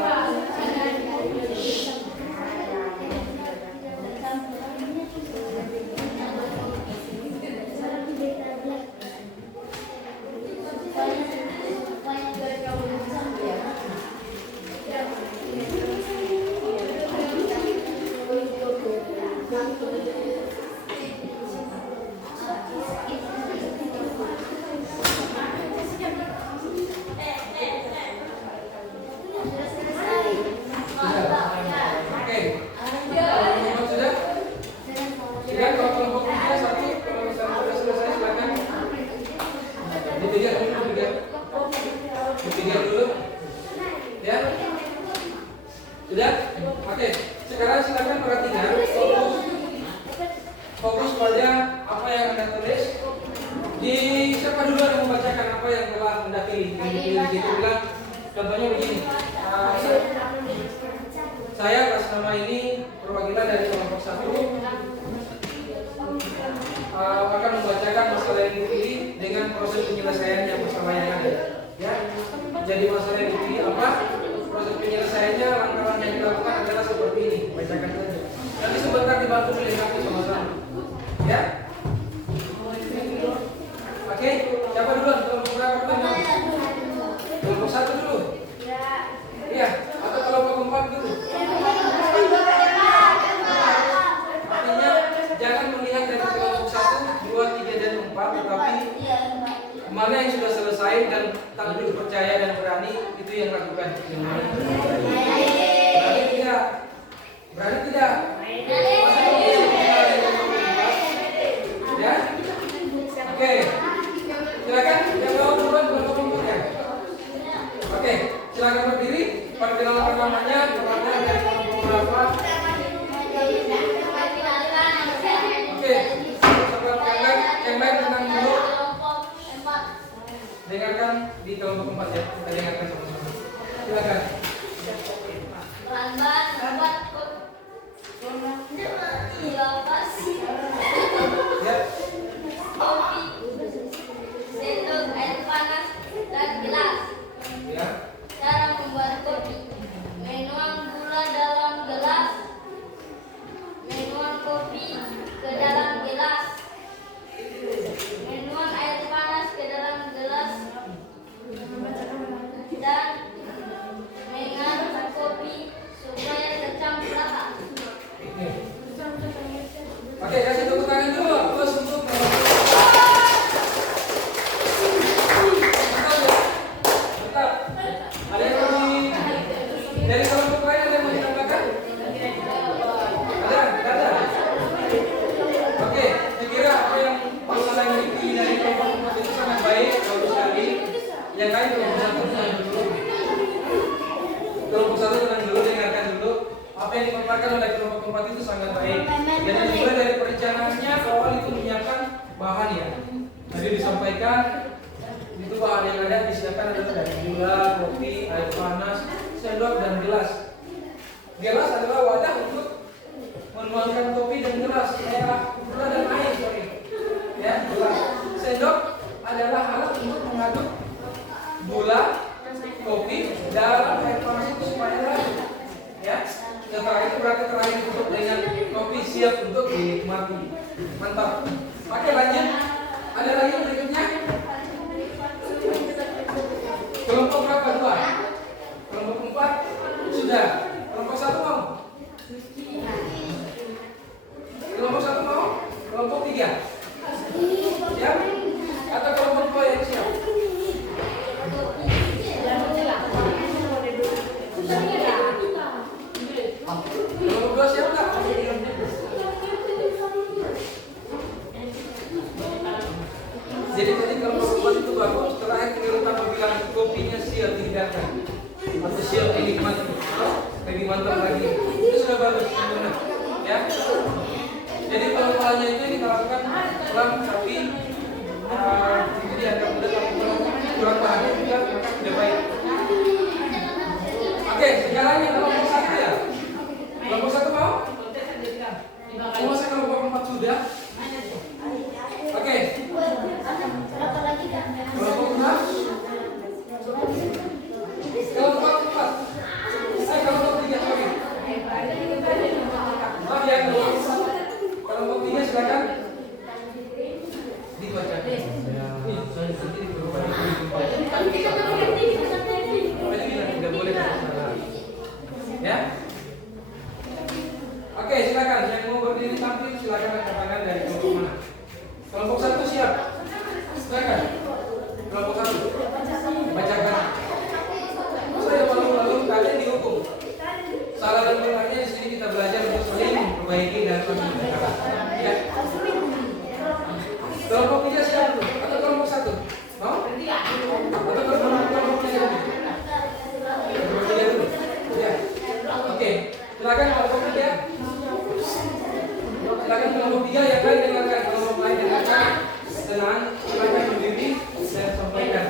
pertama ini perwakilan dari kelompok 1 akan membacakan masalah yang dipilih dengan proses penyelesaiannya masalah yang ada. Ya, jadi masalah yang dipilih apa? Proses penyelesaiannya langkah-langkah yang dilakukan adalah seperti ini. Bacakan saja. Nanti sebentar dibantu melihatnya sama-sama. Ya. Oke, siapa duluan? Kelompok berapa dulu? Kelompok 1 dulu. Iya, atau kelompok 4 dulu. Artinya jangan melihat dari kelompok 1, 2, 3 dan 4, tetapi mana yang sudah selesai dan tangguh percaya dan berani itu yang lakukan. Berani tidak? Berani tidak? Ya? Oke. Silakan yang mau duluan kelompok 4 ya. Oke, silakan berdiri. Perkenalkan namanya, perannya dari kelompok berapa? Oke, yang lain tenang dulu. Dengarkan di kelompok 4 ya. Kita dengarkan sama-sama. Silakan. Bahan-bahan obat Ya. kopi, sendok air panas dan gelas. Ya. Cara membuat kopi: menuang gula dalam gelas, menuang kopi ke dalam gelas, menuang air panas ke dalam gelas, dan mengaduk kopi supaya tercampur rata. Oke, kasih tepuk tangan dulu. Terus untuk tetap. Ada yang dari kelompok lain ada yang mau ditambahkan? Ada? Oke, saya kira apa yang masalah yang dipilih dari kelompok 4 itu sangat baik, bagus sekali. Yang lain kelompok 1 tenang dulu. Kelompok 1 tenang dulu, dengarkan dulu. Apa yang dipaparkan oleh kelompok 4 itu sangat baik. Jadi dimulai dari perencanaannya, awal itu menyiapkan bahan ya. Tadi disampaikan itu bahan yang ada disiapkan adalah dari gula, kopi, air panas, sendok dan gelas. Gelas adalah wadah untuk menuangkan kopi dan gelas, gula dan air, sorry. Ya, gelas. Sendok adalah alat untuk mengaduk gula, kopi dalam air panas itu supaya larut. Ya. Setelah itu berarti terakhir tutup dengan kopi siap untuk dinikmati. Mantap. Oke, lanjut. Ada lagi yang berikutnya? Kelompok berapa? 2? Kelompok 4? Sudah. Kelompok 1 mau? Kelompok 1 mau? Kelompok 3? Siap? Atau kelompok 2 yang siap? Kelompok 2 siap nggak? Jadi tadi kelompok 4 itu bagus. Terakhir tinggal tambah bilang kopinya siap dihidangkan atau siap dinikmati. Lebih mantap lagi. Itu sudah bagus sebenarnya. Ya. Jadi kalau polanya itu kita lakukan pelan tapi itu dianggap mudah, tapi kurang bahannya juga maka tidak baik. Oke, sekarang yang kelompok 1 ya. Kelompok 1 mau? Semua saya kelompok 4 sudah. Oke. Kelompok 6. Kelompok 4. Kelompok 3 sorry. Maaf ya, kelompok 3 silakan dibaca. Tidak boleh. Ya. Oke, silakan yang mau berdiri tampil silakan angkat tangan dari kelompok mana. Kelompok 1 siap. Silakan. Kelompok 1. Bacakan. Saya malu-malu kalian dihukum. Salah dan benarnya di sini kita belajar untuk saling memperbaiki dan meningkatkan. Ya. Kelompok 3 siap dulu atau kelompok 1? Mau? Atau kelompok 3 dulu? Kelompok 3 dulu. Ya. Oke. Silakan kelompok 3. Silakan kelompok 3 yang lain dengarkan, kelompok lain dengarkan. Tenang, silakan berdiri dan sampaikan.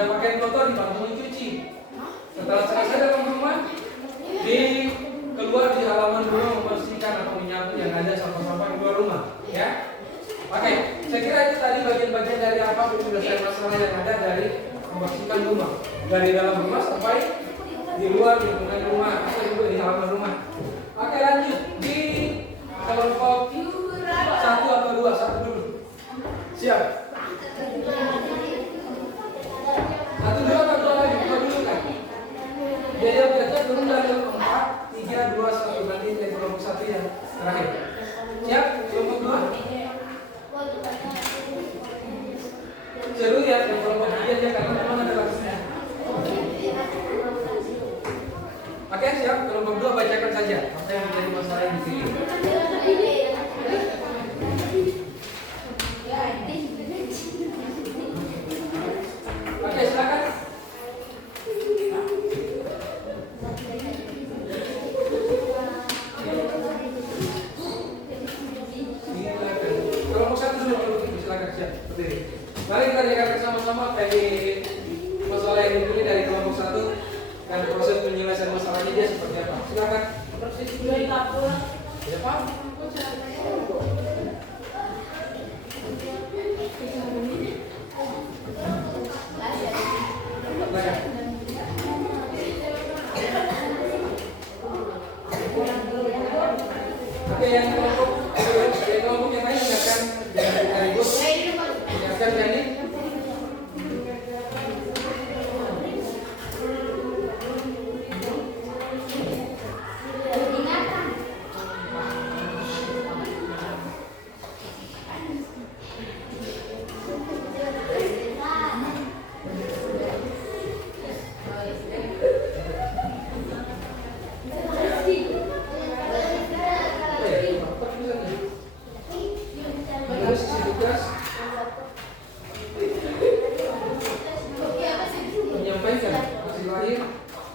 Ada pakaian kotor dibantuin cuci. Setelah selesai dalam rumah, keluar di halaman rumah membersihkan atau menyapu yang ada sampah-sampah di luar rumah. Ya. Oke, saya kira itu tadi bagian-bagian dari apa penyelesaian masalah yang ada dari membersihkan rumah. Dari dalam rumah sampai di luar lingkungan rumah atau juga di halaman rumah. Oke, lanjut di kelompok 1 atau 2, satu dulu. Siap. 1 dulu atau 2 lagi? 2 dulu kan? Jadi objeknya turun dari kelompok 4, 3, 2, 1 nanti dari kelompok 1 yang terakhir. Siap? Kelompok 2. Seru ya kelompok 3 aja karena memang ada langsungnya. Oke, siap. Kelompok 2 bacakan saja apa yang menjadi masalah yang di sini. Oke, silakan. Kelompok 1 dulu, silakan siap. Berdiri. Mari kita dengarkan sama-sama dari masalah yang dipilih dari kelompok 1 dan proses penyelesaian masalahnya dia seperti apa. Silakan. Ya, Pak. Oke, yang kelompok yang lain dengarkan jangan ribut. Dengarkan Dani. Menyampaikan hasil lahir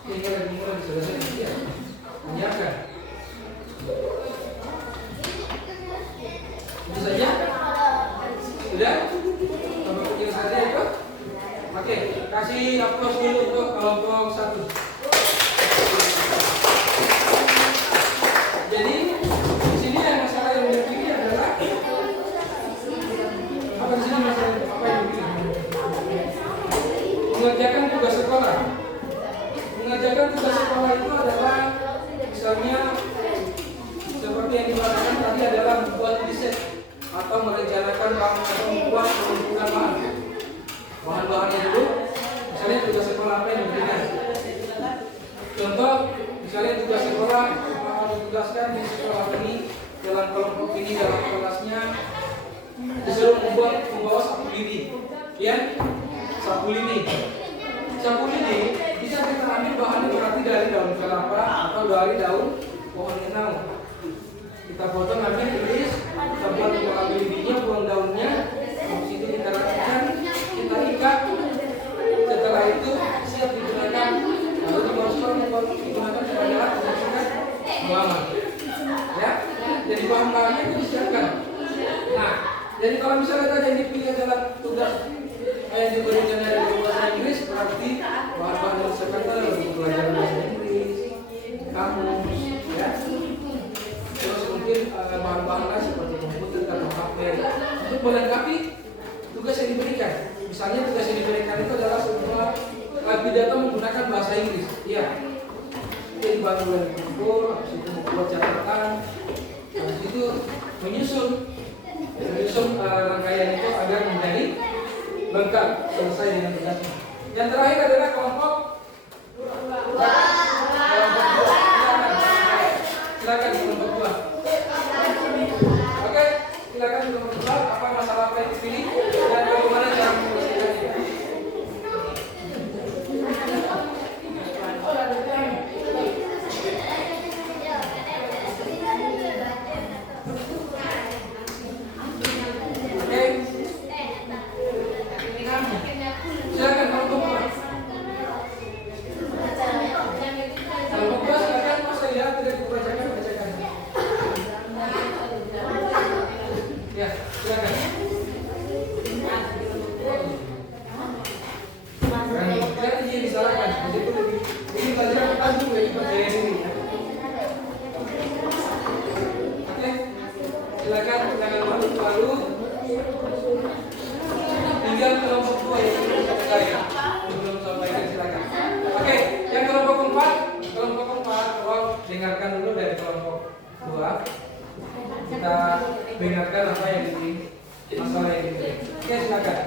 sehingga lebih mudah diselesaikan. Menyiapkan. Itu saja. Sudah? Sampai penjelasannya itu. Oke, kasih aplaus dulu untuk kelompok 1. Jadi di sini yang masalah yang dipilih adalah apa di sini masalah apa yang dipilih? Mengerjakan tugas sekolah. Mengerjakan tugas sekolah itu adalah misalnya seperti yang dikatakan tadi adalah membuat riset atau merencanakan atau membuat pengumpulkan bahan-bahannya dulu. Misalnya tugas sekolah apa yang diberikan? Contoh, misalnya tugas sekolah ditugaskan di sekolah ini dalam kelompok ini dalam kelasnya disuruh membawa sapu lidi, ya, sapu lidi bisa kita ambil bahannya berarti dari daun kelapa atau dari daun pohon kenau. Kita potong, ambil tulis, kita buat pola lidinya, buang daunnya, habis itu kita rapikan, kita ikat. Setelah itu siap digunakan, lalu digunakan sebagai alat untuk halaman. Ya, jadi bahan-bahannya itu disiapkan. Nah, jadi kalau misalnya tadi yang dipilih adalah tugas yang diberikan dari bahasa Inggris, berarti bahan-bahan yang disiapkan adalah untuk belajar bahasa Inggris, kamus, ya. Terus mungkin bahan-bahan lain seperti komputer atau HP untuk melengkapi tugas yang diberikan. Misalnya tugas yang diberikan itu adalah semua pidato menggunakan bahasa Inggris. Iya. Jadi bantu dari kumpul, habis itu membuat catatan, habis itu menyusun rangkaian itu agar menjadi lengkap selesai dengan tugasnya. Yang terakhir adalah kelompok 2. Silakan kelompok 2. Oke, silakan kelompok 2. Apa masalah apa yang dipilih dan bagaimana cara menyelesaikannya? Oke. Silakan kelompok 2. lalu tinggal kelompok 2 yang belum selesai ya. Belum sampaikan silakan. Oke, yang kelompok 4, tolong dengarkan dulu dari kelompok 2. Kita dengarkan apa yang ini masalah yang ini. Oke, silakan.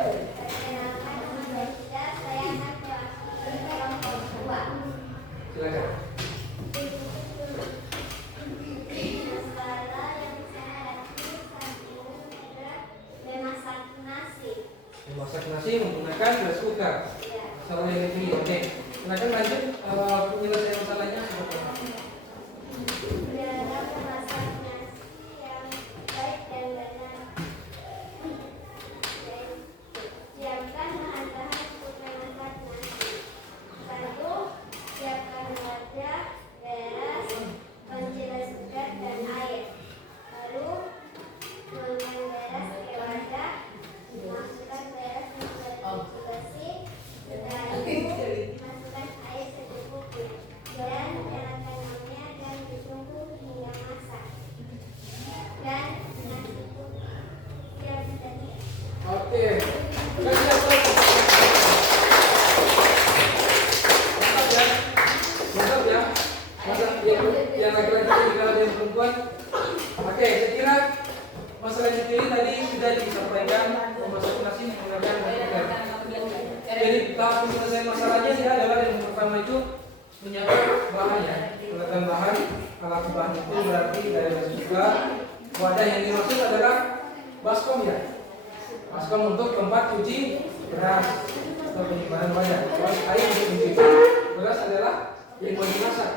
Silakan. Memasak nasi menggunakan rice cooker. Masalah yang ini, oke. Silakan lanjut penyelesaian masalahnya seperti apa? Oke. Mantap ya. Mantap yang laki-laki juga ada yang perempuan. Oke, saya kira masalah ini tadi sudah disampaikan memasak nasi menggunakan cooker. Jadi tahap penyelesaian masalahnya dia adalah yang pertama itu menyiapkan bahan ya. Menggunakan bahan, alat bahan itu berarti dari juga wadah yang dimaksud adalah baskom ya. Baskom untuk tempat cuci beras atau penyimpanan wadah. Terus air untuk mencuci beras adalah yang mau dimasak.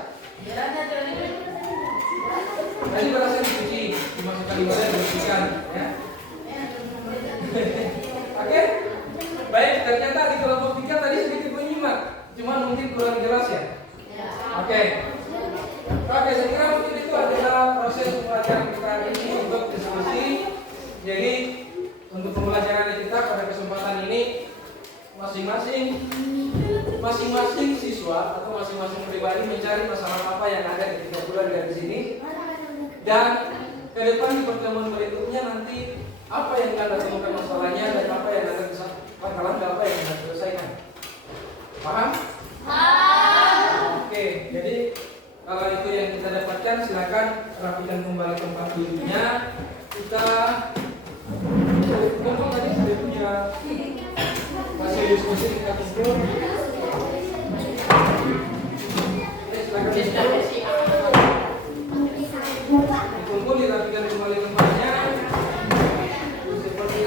Tadi berasnya dicuci, dimasukkan di wadah dibersihkan ya. Oke. Baik, ternyata di kelompok 3 tadi sedikit menyimak, cuma mungkin kurang jelas ya. Oke, saya kira mungkin itu adalah proses pembelajaran kita hari ini untuk diskusi. Jadi untuk pembelajaran kita pada kesempatan ini masing-masing siswa atau masing-masing pribadi mencari masalah apa yang ada di 3 bulan dari sini, dan ke depan di pertemuan berikutnya nanti apa yang Anda temukan masalahnya dan apa yang Anda bisa langkah-langkah apa yang Anda selesaikan. Paham? Oke, jadi kalau itu yang kita dapatkan, silakan rapikan kembali tempat duduknya. Kita kumpul tadi sudah punya hasil diskusi, kita kumpul. Silakan dikumpul, dirapikan kembali tempatnya. Seperti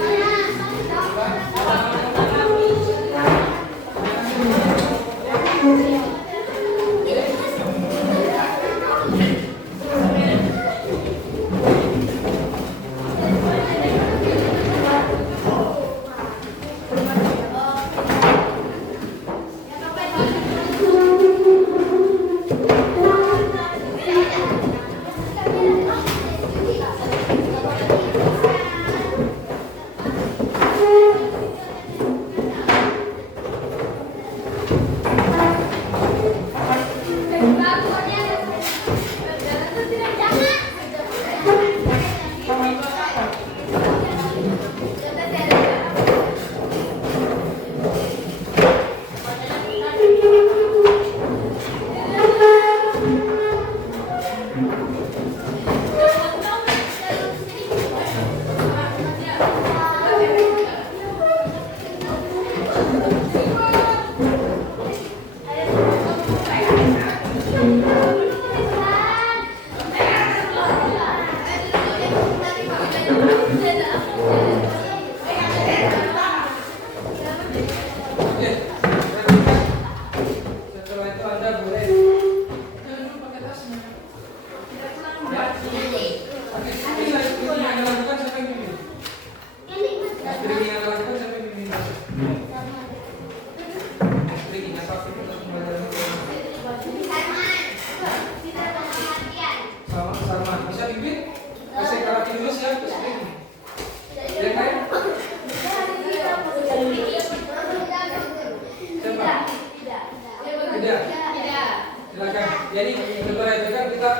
Jadi setelah itu kan kita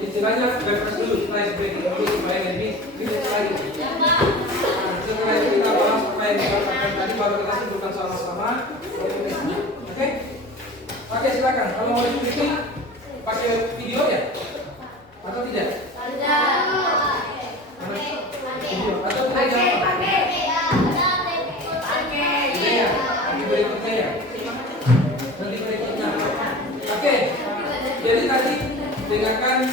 istilahnya breakfast dulu, nice break dulu supaya lebih lagi. Setelah itu kita bahas apa yang kita lakukan tadi, baru kita simpulkan sama-sama. Oke? Oke, silakan. Kalau mau diskusi pakai video ya? Atau tidak? Video atau tidak? Ya, nanti berikutnya ya. Nanti berikutnya. Oke. Jadi tadi dengarkan.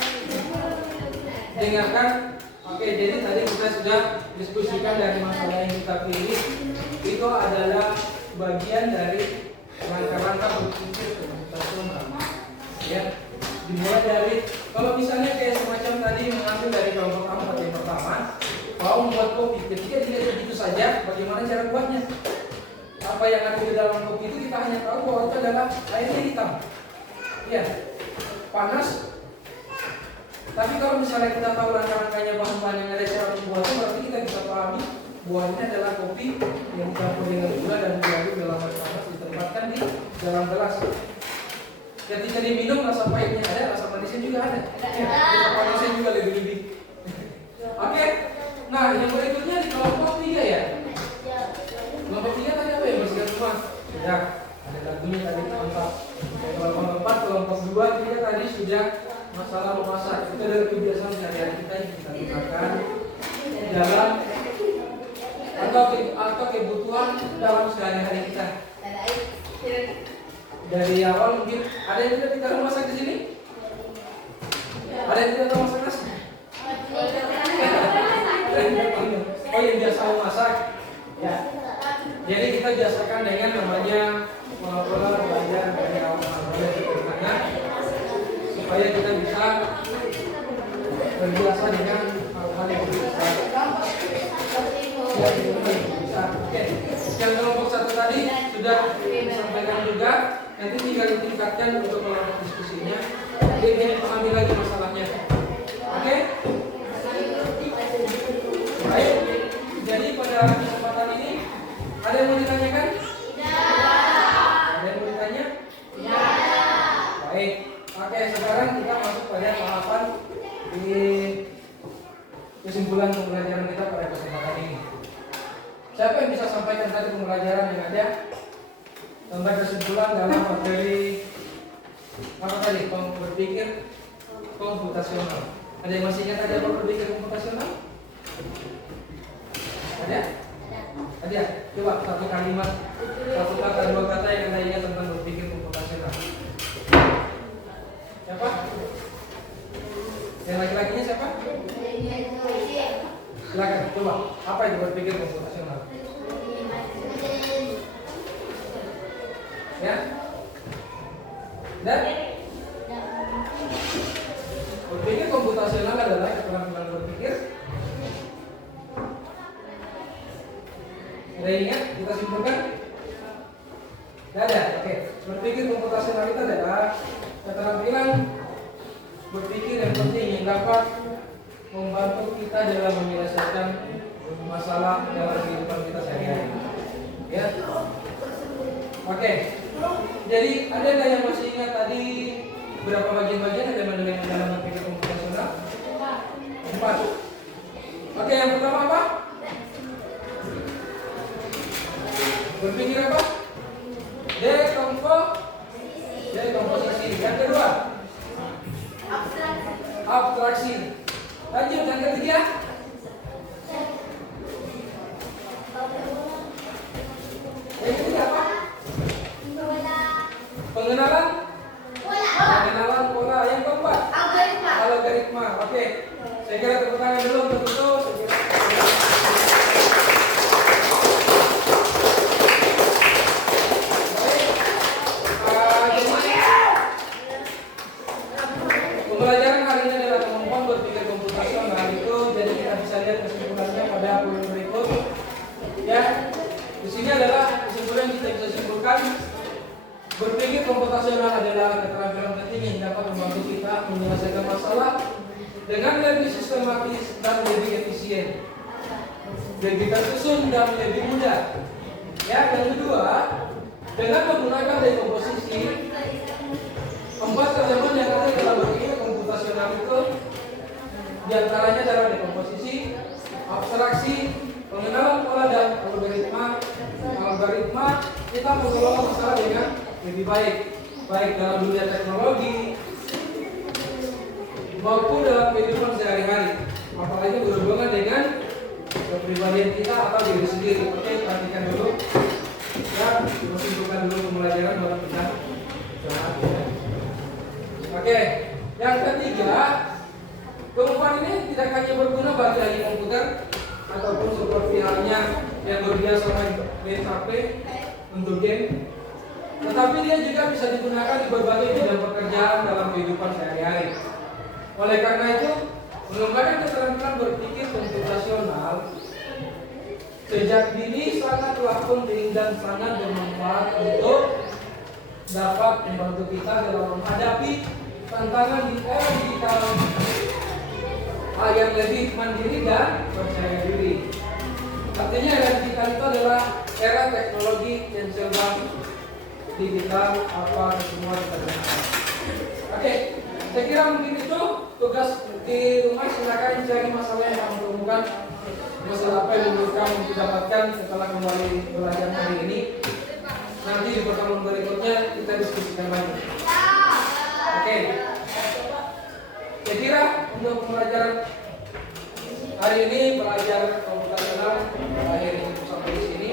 Oke, jadi tadi kita sudah diskusikan dari masalah yang kita pilih itu adalah bagian dari rangka-rangka berpikir komputasional. Ya, dimulai dari kalau misalnya kayak semacam tadi mengambil dari kelompok A4 yang pertama, mau membuat kopi, ketika dilihat begitu saja, bagaimana cara buatnya? Apa yang ada di dalam kopi itu kita hanya tahu bahwa itu adalah airnya hitam. Iya, panas. Tapi kalau misalnya kita tahu rangka-rangkanya bahan-bahan yang ada cara membuatnya, berarti kita bisa pahami buahnya adalah kopi yang dicampur dengan gula dan diaduk dalam air panas, ditempatkan di dalam gelas. Ketika diminum rasa pahitnya ada, rasa manisnya juga ada. Ya, rasa panasnya juga lebih-lebih. Oke. Nah, yang berikutnya di kelompok 3 ya. Kelompok 3 tadi apa ya? Bersihkan rumah. Sudah. Ada lagunya tadi kelompok 4, kelompok 2 kita tadi sudah masalah memasak. Itu adalah kebiasaan sehari-hari kita yang kita gunakan dalam atau kebutuhan dalam sehari-hari kita. Dari awal mungkin ada yang tidak tahu masak di sini? Ada yang tidak tahu masak nasi? Oh, yang biasa masak. Ya. Jadi kita biasakan dengan namanya pola belajar dari awal supaya kita bisa berbiasa dengan hal-hal yang bisa. Oke, yang kelompok 1 tadi sudah disampaikan juga. Nanti tinggal ditingkatkan untuk kelompok diskusinya. Jadi ambil lagi masalahnya. Oke? Baik. Jadi pada kesempatan ini ada yang mau ditanyakan? Ada yang mau ditanya? Baik. Oke, sekarang kita masuk pada tahapan di kesimpulan pembelajaran kita pada kesempatan ini. Siapa yang bisa sampaikan tadi pembelajaran yang ada sampai kesimpulan dalam materi apa tadi? Berpikir komputasional. Ada yang masih ingat ada apa berpikir komputasional? Ada? Ada? Coba satu kalimat, satu kata, 2 kata yang Anda ingat tentang berpikir komputasional. Siapa? Yang laki-lakinya siapa? Silakan, coba. Apa itu berpikir komputasional? Ya? Dan berpikir komputasional adalah keterampilan berpikir. Ada ingat? Kita simpulkan? Tidak ada. Oke. Berpikir komputasional itu adalah keterampilan berpikir yang penting yang dapat membantu kita dalam menyelesaikan masalah dalam kehidupan kita sehari-hari. Ya. Oke. Jadi ada nggak yang masih ingat tadi berapa bagian-bagian elemen-elemen dalam berpikir komputasional? 4. Oke, yang pertama apa? Berpikir apa? Dekomposisi. Yang kedua? Abstraksi. Lanjut yang ketiga? Yang ketiga apa? Pengenalan pola. Yang keempat? Algoritma. Oke. Saya kira tepuk tangan dulu untuk itu. Pembelajaran hari ini adalah kemampuan berpikir komputasional itu. Jadi kita bisa lihat kesimpulannya pada poin berikut. Ya, di sini adalah kesimpulan yang kita bisa simpulkan. Berpikir komputasional adalah keterampilan penting yang dapat membantu kita menyelesaikan masalah dengan lebih sistematis dan lebih efisien, lebih tersusun dan lebih mudah. Ya, yang kedua, dengan menggunakan dekomposisi, 4 elemen yang ada dalam berpikir komputasional itu diantaranya dalam dekomposisi, abstraksi, pengenalan pola dan algoritma. Algoritma kita mengelola masalah dengan lebih baik, baik dalam dunia teknologi maupun dalam kehidupan sehari-hari. Apalagi berhubungan dengan kepribadian kita atau diri sendiri. Oke, perhatikan dulu dan simpulkan dulu pembelajaran baru kita coba. Oke, yang ketiga, kemampuan ini tidak hanya berguna bagi ahli komputer ataupun seperti halnya yang berbiasa main HP untuk game, tetapi dia juga bisa digunakan di berbagai bidang pekerjaan dalam kehidupan sehari-hari. Oleh karena itu, mengembangkan keterampilan berpikir komputasional sejak dini sangatlah penting dan sangat bermanfaat untuk dapat membantu kita dalam menghadapi tantangan di era digital agar lebih mandiri dan percaya diri. Artinya era digital itu adalah era teknologi yang serba digital, apa semua diperlukan. Oke, saya kira mungkin itu tugas di rumah. Silakan cari masalah yang kamu temukan, masalah apa yang menurut kamu didapatkan setelah kembali belajar hari ini. Nanti di pertemuan berikutnya kita diskusikan lagi. Oke. Saya kira untuk pembelajaran hari ini belajar komputasional berakhir sampai di sini.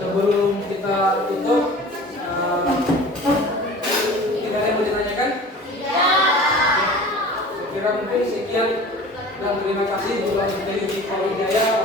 Sebelum kita tutup, tidak ada yang mau ditanyakan? Saya kira mungkin sekian dan terima kasih. Bila terjadi di Jaya.